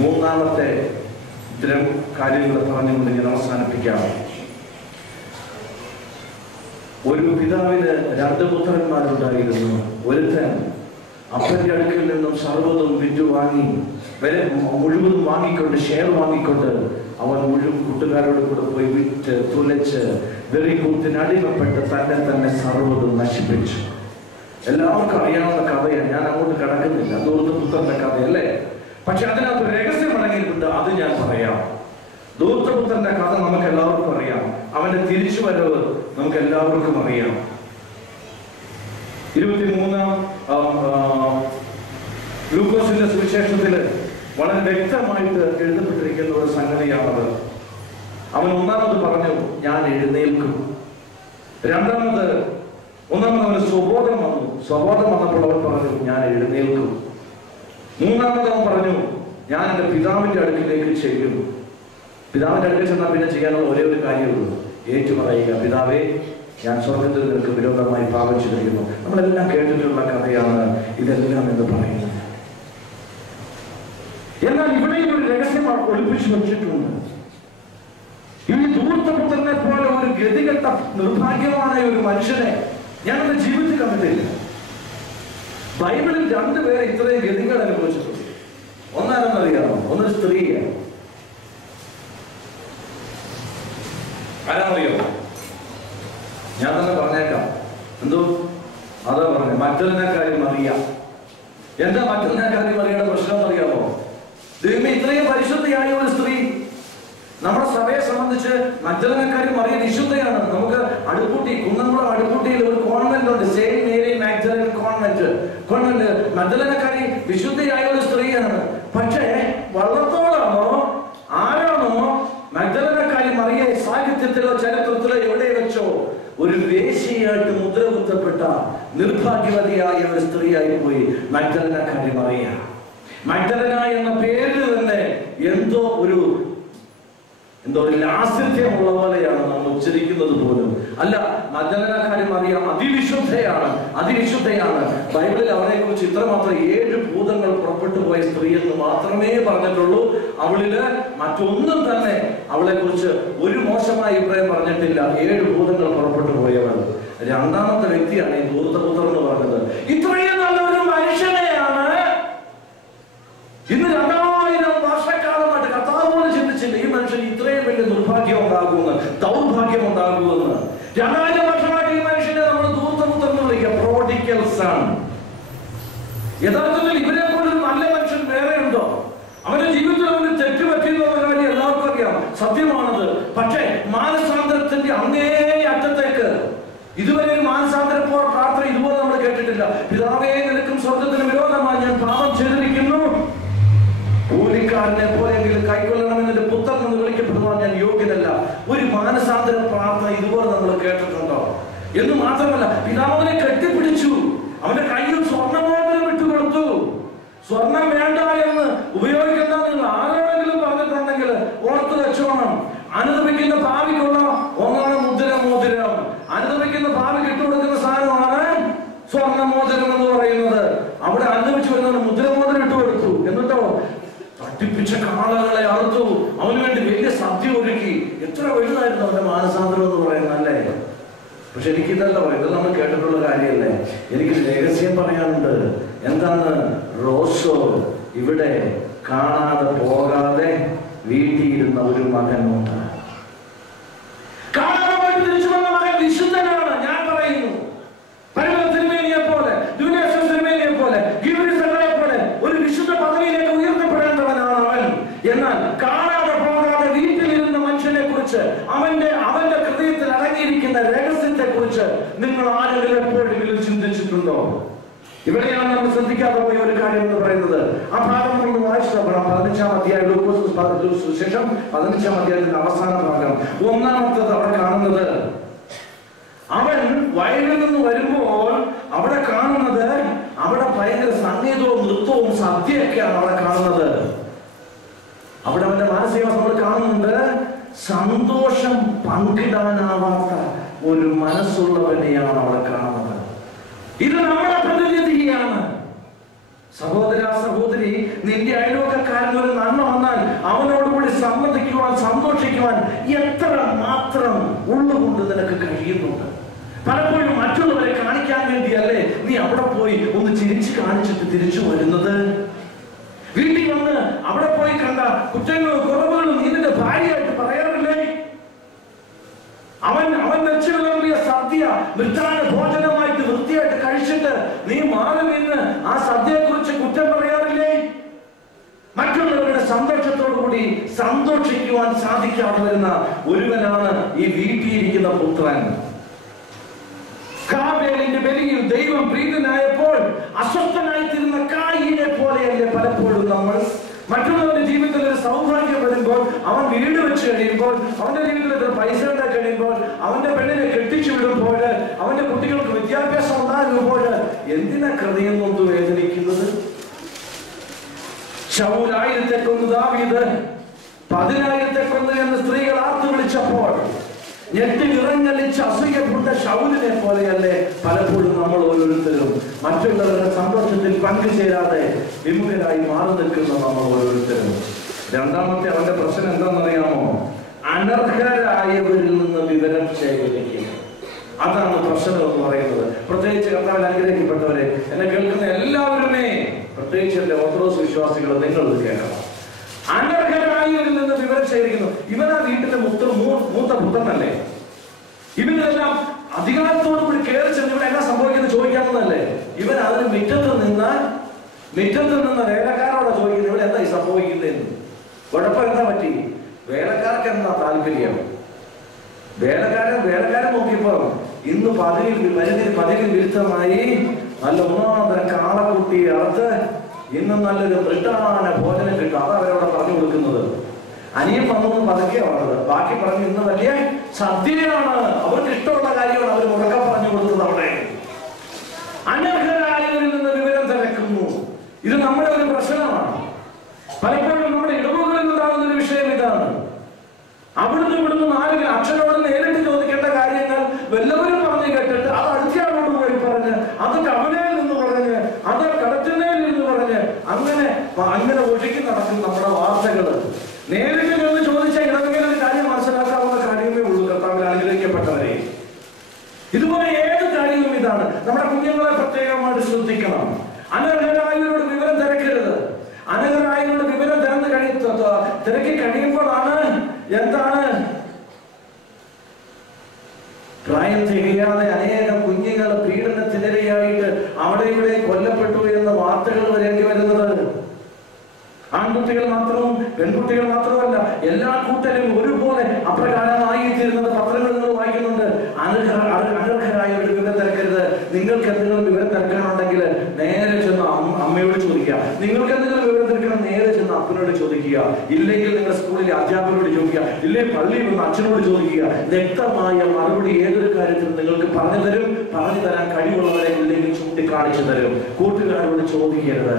മൂന്നാമത്തെ കാര്യങ്ങൾ പറഞ്ഞുകൊണ്ട് ഞാൻ അവസാനിപ്പിക്കാം. ഒരു പിതാവിന് 2 പുത്രന്മാരുണ്ടായിരുന്നു. ഒരുത്തൻ അപ്പന്റെ അടുക്കൽ നിന്നും സർവ്വതും വിറ്റു വാങ്ങി മുഴുവനും വാങ്ങിക്കൊണ്ട് ഷെയർ വാങ്ങിക്കൊണ്ട് അവൻ മുഴുവൻ കൂട്ടുകാരോട് കൂടെ പോയി വിറ്റ് തുലച്ച് വെറിക്കൂത്തിനടിമപ്പെട്ട് തന്നെ സർവ്വതും നശിപ്പിച്ചു. എല്ലാവർക്കും അറിയാവുന്ന കഥയാണ്, ഞാൻ അങ്ങോട്ട് കടക്കുന്നില്ല. ധൂർത്തപുത്രന്റെ കഥയല്ലേ? പക്ഷെ അതിനകത്ത് രഹസ്യം അടങ്ങിയിട്ടുണ്ട്, അത് ഞാൻ പറയാം. ധൂർത്തപുത്രന്റെ കഥ നമുക്ക് എല്ലാവർക്കും അറിയാം. അവന്റെ തിരിച്ചുവരവ് നമുക്ക് എല്ലാവർക്കും അറിയാം. 23-ാം ലൂക്കോസിന്റെ സുവിശേഷത്തില് വളരെ വ്യക്തമായിട്ട് എഴുതപ്പെട്ടിരിക്കുന്ന ഒരു സംഗതിയാണത്. അവൻ ഒന്നാമത് പറഞ്ഞു, ഞാൻ എഴുന്നേൽക്കും. ഒന്നാമത് അവന് സ്വബോധം വന്നു. സ്വബോധം വന്നപ്പോൾ അവൻ പറഞ്ഞു, ഞാൻ എഴുന്നേൽക്കും. മൂന്നാമത് അവൻ പറഞ്ഞു, ഞാൻ എൻ്റെ പിതാവിന്റെ അടുക്കിലേക്ക് ചെല്ലും. പിതാവിന്റെ അടുക്കൽ ചെന്നാൽ പിന്നെ ചെയ്യാനുള്ള ഒരേ ഒരു കാര്യമുള്ളൂ, ഏറ്റു പറയുക, പിതാവേ, ഞാൻ സ്വർഗത്തിൽ നിനക്ക് വിരോധമായി പാപം ചെയ്തിരിക്കുന്നു. നമ്മളെല്ലാം കേട്ടിട്ടുള്ള കഥയാണ് ഇതെല്ലാം എന്ന് പറയുന്നത്. എന്നാൽ ഇവിടെയും ഒരു രഹസ്യം ഒളിപ്പിച്ചു വെച്ചിട്ടുണ്ട്. ഈ ധൂർത്തപുത്രനെ പോലെ ഒരു ഗതികെട്ട നിർഭാഗ്യമായ ഒരു മനുഷ്യനെ ഞാൻ എന്റെ ജീവിതത്തിൽ കണ്ടിട്ടില്ല. ബൈബിളിൽ 2 പേരെ ഇത്രയും ഗതികൾ അനുഭവിച്ചിട്ടുണ്ട്. ഒന്നാരെന്നറിയാമോ? ഒന്നൊരു സ്ത്രീയാണ്. ആരാന്നറിയോ? ഞാൻ തന്നെ പറഞ്ഞേക്കാം. എന്തോ അതാ പറഞ്ഞ മറ്റൊരിനെക്കാരി മറിയ. എന്താ മറ്റൊരിനെക്കാരി മറിയുടെ പ്രശ്നം എന്നറിയാമോ? ദൈവമേ, ഇത്രയും പരിശുദ്ധയായ ഒരു സ്ത്രീ. നമ്മുടെ സഭയെ സംബന്ധിച്ച് മറ്റൊരിനെക്കാരി മറിയ വിശുദ്ധയാണ്. നമുക്ക് അടുക്കൂട്ടി, കുന്നംകുളം അടുക്കൂട്ടിയിൽ ഒരു കോൺവെന്റ് ഉണ്ട്, സെയിന്റ് മേരി മാഗ്ദലൻ കോൺവെന്റ്. മഗ്ദലനക്കാരി വിശുദ്ധയായ ഒരു സ്ത്രീയാണ്. പക്ഷേ വള്ളത്തോളാണോ ആരാണോ മഗ്ദലനക്കാരി മറിയെ സാഹിത്യത്തിലോ ചരിത്രത്തിലോ എവിടെ വെച്ചോ ഒരു വേശ്യയായിട്ട് മുദ്ര കുത്തപ്പെട്ട നിർഭാഗ്യവതിയായ ഒരു സ്ത്രീയായി പോയി മഗ്ദലനക്കാരി മറിയ. മഗ്ദലന എന്ന പേരിൽ തന്നെ എന്തോ ഒരു ലാസ്യമുള്ള പോലെയാണ് നമ്മൾ ഉച്ചരിക്കുന്നത് പോലും. അല്ല, മഗ്ദലനക്കാരി മറിയ അതിവിശുദ്ധയാണ്. ബൈബിളിൽ അവരെ കുറിച്ച് ഇത്രമാത്രം 7 ഭൂതങ്ങൾ പുറപ്പെട്ടു പോയ സ്ത്രീ എന്ന് മാത്രമേ പറഞ്ഞിട്ടുള്ളൂ. അവളില് മറ്റൊന്നും തന്നെ അവളെ കുറിച്ച് ഒരു മോശമായ അഭിപ്രായം പറഞ്ഞിട്ടില്ല. 7 ഭൂതങ്ങൾ പുറപ്പെട്ടു പോയവൾ. രണ്ടാമത്തെ വ്യക്തിയാണ് ഈ ധൂർത്തപുത്രൻ എന്ന് പറഞ്ഞത്. ഇത്രയും നല്ലൊരു മനുഷ്യനെയാണ് ഇന്ന് 2000 വർഷക്കാലമായിട്ട് കർത്താവ് പോലും ചിന്തിച്ചില്ല ഈ മനുഷ്യൻ ഇത്രയും വലിയ നിർഭാഗ്യം ഉണ്ടാകുമെന്ന്, ദൗർഭാഗ്യം ഉണ്ടാകുമെന്ന്. 2000 വർഷമായിട്ട് ഈ മനുഷ്യനെ നമ്മൾ ധൂർത്തപുത്രൻ എന്ന് വിളിക്കുക, പ്രോഡിഗൽ സൺ. യഥാർത്ഥത്തിൽ ഇവരെ പോലെ നല്ല മനുഷ്യൻ വേറെ ഉണ്ടോ? അവന്റെ ജീവിതത്തിൽ അവന് തെറ്റുപറ്റിയെന്നുള്ള കാര്യം എല്ലാവർക്കും അറിയാം, സത്യമാണത്. പക്ഷേ മാനസാന്തരത്തിന്റെ അങ്ങേ അറ്റത്തേക്ക് ഇതുവരെ ഒരു മാനസാന്തര പ്രാർത്ഥന ഇതുപോലെ നമ്മൾ കേട്ടിട്ടില്ല. പിതാവേ, നിനക്കും സ്വർഗത്തിന് വിരോധമായി ഞാൻ പാപം ചെയ്തിരിക്കുന്നു, കൂലിക്കാരനെ പോലെങ്കിലും കൈക്കൊള്ളണമെന്നെ പുത്രൻ എന്ന് വിളിക്കപ്പെടുവാൻ ഞാൻ യോഗ്യനല്ല. ഒരു മാനസാന്തര പ്രാർത്ഥന ഇതുപോലെ നമ്മൾ കേട്ടിട്ടുണ്ടോ? എന്ന് മാത്രമല്ല, പിതാവിനെ കെട്ടിപ്പിടിച്ചു, അവന്റെ കയ്യിൽ സ്വർണ്ണമോതിരം വിട്ടുകൊടുത്തു. സ്വർണം വേണ്ട എന്ന് ഉപയോഗിക്കുന്ന നിങ്ങൾ ആരോടെങ്കിലും പറഞ്ഞിട്ടുണ്ടെങ്കിൽ ഓർത്ത് വെച്ചോണം. അനുദപിക്കുന്ന ഭാവിക്കുള്ള ഒന്നാണ് മുദ്രമോതിരം. അനുദപിക്കുന്ന ഭാവി ഇട്ടുകൊടുക്കുന്ന സാധനമാണ് സ്വർണ്ണമോതിരം എന്ന് പറയുന്നത്. അവിടെ അനുദപിച്ചു വരുന്നവന് മുദ്രമോതിരം ഇട്ടുകൊടുത്തു. എന്നിട്ടോ തട്ടിപ്പിച്ച കാളകളെ അറുത്തു, അവന് വേണ്ടി വലിയ സദ്യ ഒരുക്കി. എത്ര വലുതായിരുന്നു അവന്റെ മാനസാന്തരം എന്ന് പറയുന്നത്, അല്ലേ? പക്ഷെ എനിക്കിതല്ല പറയുന്നത്, നമ്മൾ കേട്ടിട്ടുള്ള കാര്യമല്ലേ. എനിക്ക് രഹസ്യം പറയാനുണ്ട്. എന്താണ്? റോസോ ഇവിടെ കാണാതെ പോകാതെ വീട്ടിയിരുന്ന ഒരു മകനുണ്ട്. കാണാതെ പോയിട്ട് തിരിച്ചു വന്ന മകൻ വിശുദ്ധനാണ്. ഞാൻ പറയുന്നു, പരിമളത്തിരുമേനിയെ പോലെ, തിരുമേനിയെ പോലെ, ഗിരിസങ്ങളെ പോലെ ഒരു വിശുദ്ധ പദവിയിലേക്ക് ഉയർത്തപ്പെടേണ്ടവനാണ് അവൻ. എന്നാൽ കാണാതെ പോകാതെ വീട്ടിലിരുന്ന മനുഷ്യനെ കുറിച്ച്, അവന്റെ ഹൃദയത്തിൽ അടങ്ങിയിരിക്കുന്ന രഹസ്യത്തെ കുറിച്ച് നിങ്ങൾ ആരെങ്കിലും എപ്പോഴെങ്കിലും ചിന്തിച്ചിട്ടുണ്ടോ? ഇവിടെയാണ് നമ്മൾ ശ്രദ്ധിക്കാതെ പോയ ഒരു കാര്യം എന്ന് പറയുന്നത്. ആ ഭാഗം നമ്മൾ വായിച്ചു നോക്കണം. 15-ാം അധ്യായം, ലൂക്കോസ് സുവിശേഷം 15-ാം അധ്യായത്തിന്റെ അവസാന ഭാഗം. ഒന്നാമത്തത് അവിടെ കാണുന്നത്, അവൻ വയലിൽ നിന്ന് വരുമ്പോൾ അവിടെ കാണുന്നത്, അവിടെ ഭയങ്കര സംഗീതവും നൃത്തവും സദ്യയൊക്കെയാണ് അവിടെ കാണുന്നത്. അവിടെ അവന്റെ മാനസികാവസ്ഥ നമ്മൾ കാണുന്നുണ്ട്. സന്തോഷം പങ്കിടാനാവാത്ത ഒരു മനസ്സുള്ളവനെയാണ് അവിടെ കാണുന്നത്. ഇത് നമ്മുടെ പ്രതിനിധിയാണ്. സഹോദര സഹോദരി, നിന്റെ അയൽവക്കക്കാരൻ ഒരു നന്മ വന്നാൽ അവനോടുകൂടി സമ്മതിക്കുവാൻ, സന്തോഷിക്കുവാൻ എത്ര മാത്രം ഉള്ളുകൊണ്ട് നിനക്ക് കഴിയുന്നുണ്ട്. പലപ്പോഴും മറ്റുള്ളവരെ കാണിക്കാൻ വേണ്ടിയല്ലേ നീ അവിടെ പോയി ഒന്ന് ചിരിച്ചു കാണിച്ചിട്ട് തിരിച്ചു വരുന്നത്? വീട്ടിൽ വന്ന് അവിടെ പോയി കണ്ട കുറ്റങ്ങളും കുറവുകളും നീ നിന്റെ ഭാര്യയായിട്ട് പറയാറില്ലേ? അവൻ വെച്ചു വിളമ്പിയ സദ്യ മൃഷ്ടാന ഭോജനമായിട്ട് വൃത്തിയായിട്ട് കഴിച്ചിട്ട് നീ മാറി നിന്ന് ആ സദ്യയെ കുറിച്ച് കുറ്റം പറയാറില്ലേ? മറ്റുള്ളവരുടെ സന്തോഷത്തോടുകൂടി സന്തോഷിക്കുവാൻ സാധിക്കാതെ വരുന്ന ഒരുവനാണ് ഈ വീട്ടിയിരിക്കുന്ന പുത്രൻ. ഹാബേലിന്റെ ബലിയിൽ ദൈവം പ്രീതനായപ്പോൾ അസ്വസ്ഥനായിത്തീരുന്ന കായീനെ പോലെയല്ലേ പലപ്പോഴും നമ്മൾ? മറ്റുള്ളവരുടെ ജീവിതത്തിൽ ഒരു സൗഭാഗ്യം വരുമ്പോൾ, അവൻ വീട് വെച്ച് കഴിയുമ്പോൾ, അവന്റെ ജീവിതത്തിൽ പൈസ ഉണ്ടാക്കി കഴിയുമ്പോൾ, അവന്റെ പെണ്ണിനെ കെട്ടിച്ചു വിടുമ്പോൾ, അവന്റെ കുട്ടികൾക്ക് വിദ്യാഭ്യാസം ഉണ്ടാകുമ്പോൾ എന്തിനാ ഹൃദയം കൊണ്ട് വേദനിക്കുന്നത്? ശൗൽ 1000 കൊന്നു, ദാവീദ് 10,000 കൊന്നു എന്ന് സ്ത്രീകൾ ആർത്തു വിളിച്ചപ്പോൾ ഞെട്ടി നിറഞ്ഞലിച്ച് അസൂയപ്പെട്ട ശൗലിനെ പോലെയല്ലേ പലപ്പോഴും നമ്മൾ ഓരോരുത്തരും മറ്റുള്ളവരുടെ സന്തോഷത്തിൽ പങ്കുചേരാതെ വിമുഖരായി മാറി നിൽക്കുന്ന നമ്മൾ ഓരോരുത്തരും. രണ്ടാമത്തെ അവന്റെ പ്രശ്നം എന്താണെന്നറിയാമോ? അനർഹരായവരിൽ നിന്ന് വിവരം ശേഖരിക്കുക. അതാണ് പ്രശ്നം എന്ന് പറയുന്നത്. പ്രത്യേകിച്ച് കർത്താവിൽ അനുഗ്രഹിക്കപ്പെട്ടവരെ, എന്നെ കേൾക്കുന്ന എല്ലാവരുമേ, പ്രത്യേകിച്ച് എന്റെ ഓർത്തഡോക്സ് വിശ്വാസികൾ, നിങ്ങൾ കേൾക്കണം. അനർഹരായവരിൽ നിന്ന് വിവരം ശേഖരിക്കുന്നു. ഇവനാ വീട്ടിലെ മൂത്ത പുത്രനല്ലേ? ഇവനെല്ലാം അധികാരത്തോടു കൂടി കയറി ചെന്ന് ഇവിടെ എന്നാ സംഭവിക്കുന്നത് ചോദിക്കാവുന്നതല്ലേ? ഇവൻ അതിന് മുറ്റത്ത് നിന്ന് വേലക്കാരോടെ ചോദിക്കുന്നത് ഇവിടെ എന്താ ഈ സംഭവിക്കുന്നതെന്ന്. കുഴപ്പം എന്താ പറ്റി? വേലക്കാർക്ക് എന്താ താല്പര്യം? വേലക്കാരൻ നോക്കിയപ്പോ ഇന്ന് പതിവിൽ വിരുദ്ധമായി നല്ല ഒന്നാമതര കാളക്കുട്ടി അറുത്ത് ഇന്ന് നല്ലൊരു മൃഷ്ടാന ഭോജനം കിട്ടും. അത് അവരവിടെ പറഞ്ഞു കൊടുക്കുന്നത്. അനിയൻ വന്നൊന്നും പതുക്കെയാണത്. ബാക്കി പറഞ്ഞു ഇന്ന് വലിയ സദ്യയാണ്, അവർക്ക് ഇഷ്ടമുള്ള കാര്യമാണ് അവർ ഉറക്കെ പറഞ്ഞു കൊടുത്തത്. അവിടെ അനർഹരായവരിൽ നിന്ന് വിവരം തിരക്കുന്നു. ഇത് നമ്മുടെ ഒരു പ്രശ്നമാണ്. പലപ്പോഴും നമ്മുടെ ഇടവുകളിൽ ഉണ്ടാകുന്ന ഒരു വിഷയം ഇതാണ്. അവിടുന്ന് ഇവിടുന്ന് ആരെങ്കിലും അച്ഛനോട് നേരിട്ട് ചോദിക്കേണ്ട കാര്യങ്ങൾ വല്ലവരും പറഞ്ഞു കേട്ടിട്ട് അത് അടുത്തയാളോട് പോയി പറഞ്ഞ്, അത് കവലയിൽ നിന്ന് പറഞ്ഞ്, അത് കടത്തിനയിൽ നിന്ന് പറഞ്ഞ്, അങ്ങനെ ഒഴുകി നടക്കും നമ്മുടെ വാർത്തകള്. നേരിട്ട് നിന്ന് ചോദിച്ചാൽ ഇടവകയിൽ ഒരു കാര്യം മനസ്സിലാക്കാവുന്ന കാര്യമേ ഉള്ളൂ. കർത്താവിൽ അനുഗ്രഹിക്കപ്പെട്ടവരെ, ഇതുപോലെ ഏത് കാര്യവും ഇതാണ്. നമ്മുടെ കുഞ്ഞുങ്ങളെ പ്രത്യേകമായിട്ട് ശ്രദ്ധിക്കണം. അനർഹരായവരോട് വിവരം തിരക്കരുത്. അനർഹരായവരോട് വിവരം തിരക്കി കഴിയുമ്പോഴാണ് എന്താണ് പ്രായം തികയാതെ അനേകം കുഞ്ഞുങ്ങൾ പീഡനത്തിനിരയായിട്ട് അവിടെ ഇവിടെ കൊല്ലപ്പെട്ടു എന്ന വാർത്തകൾ വരേണ്ടി വരുന്നത്. ആൺകുട്ടികൾ മാത്രവും പെൺകുട്ടികൾ മാത്രമല്ല, എല്ലാ കൂട്ടരും ഒരുപോലെ അപ്രകാരമായിത്തീരുന്നത് പത്രങ്ങളിൽ നിന്ന് വായിക്കുന്നുണ്ട്. അനർഹരായവരുടെ വിവരം തിരക്കരുത്. നിങ്ങൾക്ക് എന്തെങ്കിലും വിവരം തിരക്കാനുണ്ടെങ്കിൽ നേരെ ചെന്ന് അമ്മയോട് ചോദിക്കുക. നിങ്ങൾക്ക് എന്തെങ്കിലും വിവരം തിരക്കണം, നേരെ ചെന്ന് അപ്പനോട് ചോദിക്കുക. ഇല്ലെങ്കിൽ നിങ്ങൾ സ്കൂളിലെ അധ്യാപകരോട് ചോദിക്കുക. ഇല്ലെങ്കിൽ പള്ളിയിൽ വന്ന് അച്ഛനോട് ചോദിക്കുക. വ്യക്തമായ മറുപടി ഏതൊരു കാര്യത്തിലും നിങ്ങൾക്ക് പറഞ്ഞു തരാൻ കഴിവുള്ളവരെ ഇല്ലെങ്കിൽ ചൂണ്ടിക്കാണിച്ചു തരും. കൂട്ടുകാരോട് ചോദിക്കരുത്.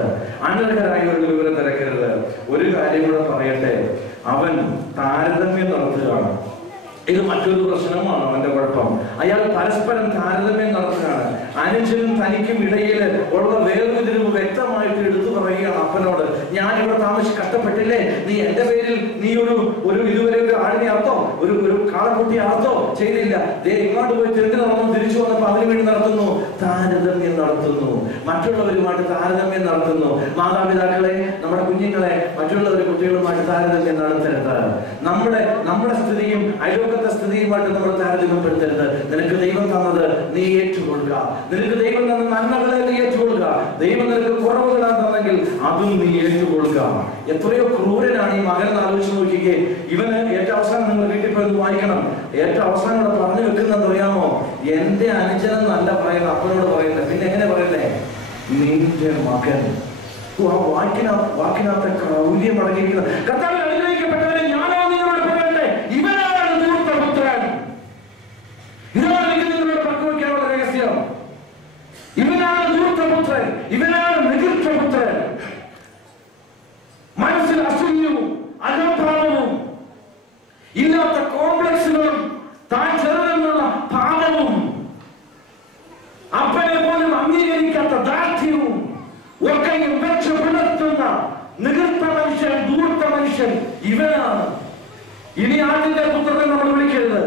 അനർഹരായവരുടെ വിവരം തിരക്കരുത്. ഒരു കാര്യം കൂടെ പറയട്ടെ, അവൻ താരതമ്യം നടത്തുകയാണ്. ഇത് മറ്റൊരു പ്രശ്നമാണ് അവന്റെ കുഴപ്പം. അയാൾ പരസ്പരം താരതമ്യം നടത്തുകയാണ്. അനുജനും തനിക്കും ഇടയിൽ ഉള്ള വേർതിരിവ് വ്യക്തമായിട്ട് എടുത്തു പറയുകയാണ് അപ്പനോട്. ഞാൻ ഇവിടെ താമസിച്ച് കഷ്ടപ്പെട്ടില്ലേ, നീ എന്റെ പേരിൽ നീ ഒരു ഇതുവരെ ഒരു ആടിനെ അർത്ഥോ ഒരു കാളക്കുട്ടിയെ അർത്ഥോ ചെയ്തില്ല. ഇങ്ങോട്ട് പോയി തിരിഞ്ഞു നടന്നു, തിരിച്ചു വന്നപ്പോ അതിനു വേണ്ടി നടത്തുന്നു, താരതമ്യം നടത്തുന്നു, മറ്റുള്ളവരുമായിട്ട് താരതമ്യം നടത്തുന്നു. മാതാപിതാക്കളെ, നമ്മുടെ കുഞ്ഞുങ്ങളെ മറ്റുള്ളവർ കുട്ടികളുമായിട്ട് താരതമ്യം നടത്തരുത്. നമ്മുടെ സ്ഥിതിയും അയൽവക്കത്തെ സ്ഥിതിയുമായിട്ട് നമ്മൾ താരതമ്യപ്പെടുത്തരുത്. നിനക്ക് ദൈവം തന്നത് നീ ഏറ്റുകൊള്ളുക. നിനക്ക് ദൈവം തന്ന നന്മകളെ നീ ഏറ്റുകൊള്ളുക. ദൈവം നിനക്ക് കുറവുകളാണ് തന്നെങ്കിൽ അതും നീ ഏറ്റുകൊള്ളുക. എത്രയോ ക്രൂരനാണ് ഈ മകൻ ആലോചിച്ച് നോക്കിക്കേ. ഇവന് ഏറ്റവും അവസാനം നിങ്ങൾ വീട്ടിൽ പോയി വായിക്കണം. ഏറ്റവും അവസാനം ഇവിടെ പറഞ്ഞു വെക്കുന്നത് അറിയാമോ? എന്റെ അനുജനം നല്ല പറയുന്നത് അപ്പനോട് പറയുന്നത്. പിന്നെ എങ്ങനെ പറയുന്നേ? നിന്റെ മകൻ. വാക്കിനകത്തെ ക്രൗര്യം അടങ്ങിയിരിക്കുന്നത്. കർത്താവിൽ അനുഗ്രഹിക്കപ്പെട്ടവരെ, ഞാനോ നിങ്ങളോട് പറയട്ടെ, ഇവനാണ് ധൂർത്തപുത്രൻ. ഇതാണ് നിങ്ങളോട് പങ്കുവയ്ക്കാനുള്ള രഹസ്യം. ഇവനാണ് ധൂർത്തപുത്രൻ, ഇവനാണ് നികൃഷ്ടപുത്രൻ. മനസ്സിൽ അസൂയവും അഹംഭാവവും ഇല്ലാത്ത കോംപ്ലക്സുകളും താൻ ചെറുതെന്നുള്ള ഭാവവും അപ്പനെ പോലും അംഗീകരിക്കാത്ത ദാർഢ്യവും ഒക്കെയും വെച്ച് പുലർത്തുന്ന നികൃഷ്ട മനുഷ്യൻ, ധൂർത്ത മനുഷ്യൻ ഇവനാണ്. ഇനി ആദ്യത്തെ പുത്രനെ നമ്മൾ വിളിക്കരുത്,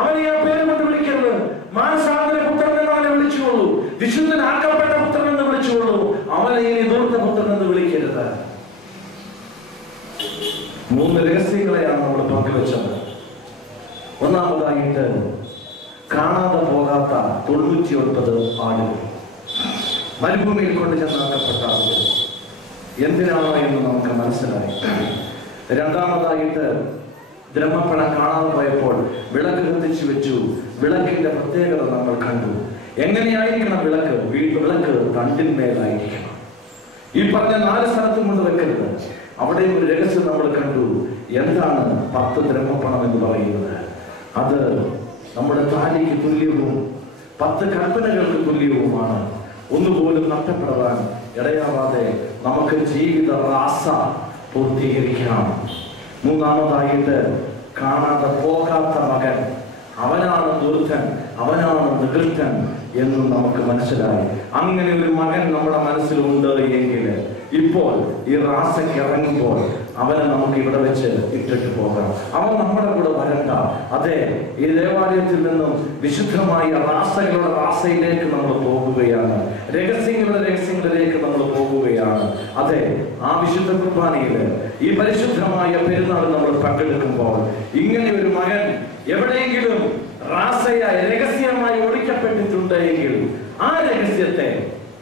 അവനെ ആ പേര് കൊണ്ട് വിളിക്കരുത്. മാനസാന്തര പുത്രൻ എന്ന് അവനെ വിളിച്ചുകൊള്ളൂ, വിശുദ്ധനാക്കപ്പെട്ട പുത്രൻ എന്ന് വിളിച്ചുകൊള്ളൂ. അവനെ ഇനി ദൂർത്ത പുത്രൻ എന്ന് വിളിക്കരുത്. 3 രഹസ്യങ്ങളെയാണ് നമ്മൾ പങ്കുവെച്ചത്. ഒന്നാമതായിട്ട് കാണാതെ പോകാത്ത 99 ആടുകൾ, മരുഭൂമിയിൽ കൊണ്ട് ചെന്നാക്കപ്പെട്ട ആളുകൾ എന്തിനാണോ എന്ന് നമുക്ക് മനസ്സിലായി. രണ്ടാമതായിട്ട് ബ്രഹ്മപ്പഴം കാണാതെ പോയപ്പോൾ വിളക്ക് കത്തിച്ചു വെച്ചു. വിളക്കിന്റെ പ്രത്യേകത നമ്മൾ കണ്ടു. എങ്ങനെയായിരിക്കണം വിളക്ക്? വിളക്ക് തണ്ടിന്മേലായിരിക്കണം. ഈ പറഞ്ഞ 4 സ്ഥലത്തും കൊണ്ട് വെക്കരുത്. അവിടെ ഒരു രഹസ്യം നമ്മൾ കണ്ടു. എന്താണ് 10 ബ്രഹ്മപ്പണം എന്ന് പറയുന്നത്? അത് നമ്മുടെ താലിക്ക് തുല്യവും 10 കൽപ്പനകൾക്ക് തുല്യവുമാണ്. ഒന്നുപോലും നഷ്ടപ്പെടാൻ ഇടയാവാതെ നമുക്ക് ജീവിത റാസ പൂർത്തീകരിക്കണം. മൂന്നാമതായിട്ട് കാണാതെ പോകാത്ത മകൻ, അവനാണ് ദൂർത്തൻ, അവനാണ് നികൃഷ്ടൻ എന്നും നമുക്ക് മനസ്സിലായി. അങ്ങനെ ഒരു മകൻ നമ്മുടെ മനസ്സിലുണ്ട് എങ്കിൽ ഇപ്പോൾ ഈ റാസയ്ക്ക് ഇറങ്ങുമ്പോൾ അവനെ നമുക്ക് ഇവിടെ വെച്ച് ഇട്ടിട്ട് പോകാം. അവൻ നമ്മുടെ കൂടെ വരണ്ട. അതെ, ഈ ദേവാലയത്തിൽ നിന്നും വിശുദ്ധമായ റാസകളുടെ റാസയിലേക്ക് നമ്മൾ പോകുകയാണ്. രഹസ്യങ്ങളിലേക്ക് നമ്മൾ പോകുകയാണ്. അതെ, ആ വിശുദ്ധ കുർബാനയിൽ ഈ പരിശുദ്ധമായ പെരുന്നാൾ നമ്മൾ പങ്കെടുക്കുമ്പോൾ ഇങ്ങനെ ഒരു മകൻ എവിടെയെങ്കിലും റാസയായി രഹസ്യമായി ഒളിക്കപ്പെട്ടിട്ടുണ്ടെങ്കിൽ ആ രഹസ്യത്തെ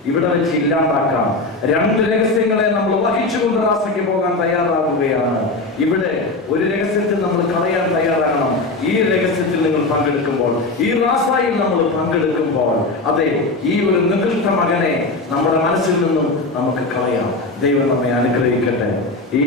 ഇവിടെ വെച്ച് ഇല്ലാണ്ടാക്കാം. 2 രഹസ്യങ്ങളെ നമ്മൾ വഹിച്ചുകൊണ്ട് റാസയ്ക്ക് പോകാൻ തയ്യാറാവുകയാണ്. ഇവിടെ ഒരു രഹസ്യത്തിൽ നമ്മൾ കളയാൻ തയ്യാറാകണം. ഈ രഹസ്യത്തിൽ നിങ്ങൾ പങ്കെടുക്കുമ്പോൾ, ഈ റാസയിൽ നമ്മൾ പങ്കെടുക്കുമ്പോൾ, അതെ, ഈ ഒരു നികൃഷ്ട മകനെ നമ്മുടെ മനസ്സിൽ നിന്നും നമുക്ക് കളയാം. ദൈവം നമ്മെ അനുഗ്രഹിക്കട്ടെ. ഈ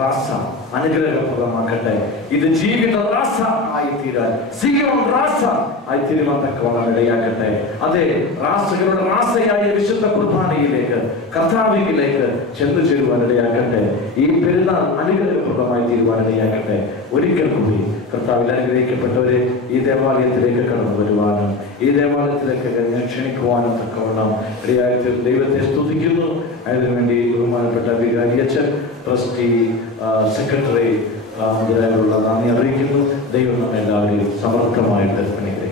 റാസ അനുഗ്രഹപ്രദമാക്കട്ടെ. ഇത് ജീവിത റാസ ആയിത്തീരാൻ, സിയോൻ റാസ ആയിത്തീരുവാൻ തക്കവണ്ണം ഇടയാക്കട്ടെ. അതെ, റാസകളുടെ റാസയായ വിശുദ്ധ കുർബാനയിലേക്ക്, കർത്താവിലേക്ക് ചെന്നു ചേരുവാൻ ഇടയാക്കട്ടെ. ഈ പെരുന്നാൾ അനുഗ്രഹപ്രദമായി തീരുവാൻ ഇടയാക്കട്ടെ. ഒരിക്കൽ കൂടി കർത്താവിൽ അനുഗ്രഹിക്കപ്പെട്ടവരെ ഈ ദേവാലയത്തിലേക്ക് കടന്നു വരുവാനും ഈ ദേവാലയത്തിലേക്ക് ക്ഷണിക്കുവാനും തക്കവണ്ണം ഇടയാക്കി ദൈവത്തെ സ്തുതിക്കുന്നു. അതിനുവേണ്ടി ബഹുമാനപ്പെട്ട വികാരി അച്ഛൻ, ട്രസ്റ്റി, സെക്രട്ടറി മുതലായുള്ള നന്ദി അറിയിക്കുന്നു. ദൈവം നമ്മെല്ലാവരെയും സമർത്ഥമായിട്ട് അനുഗ്രഹിക്കും.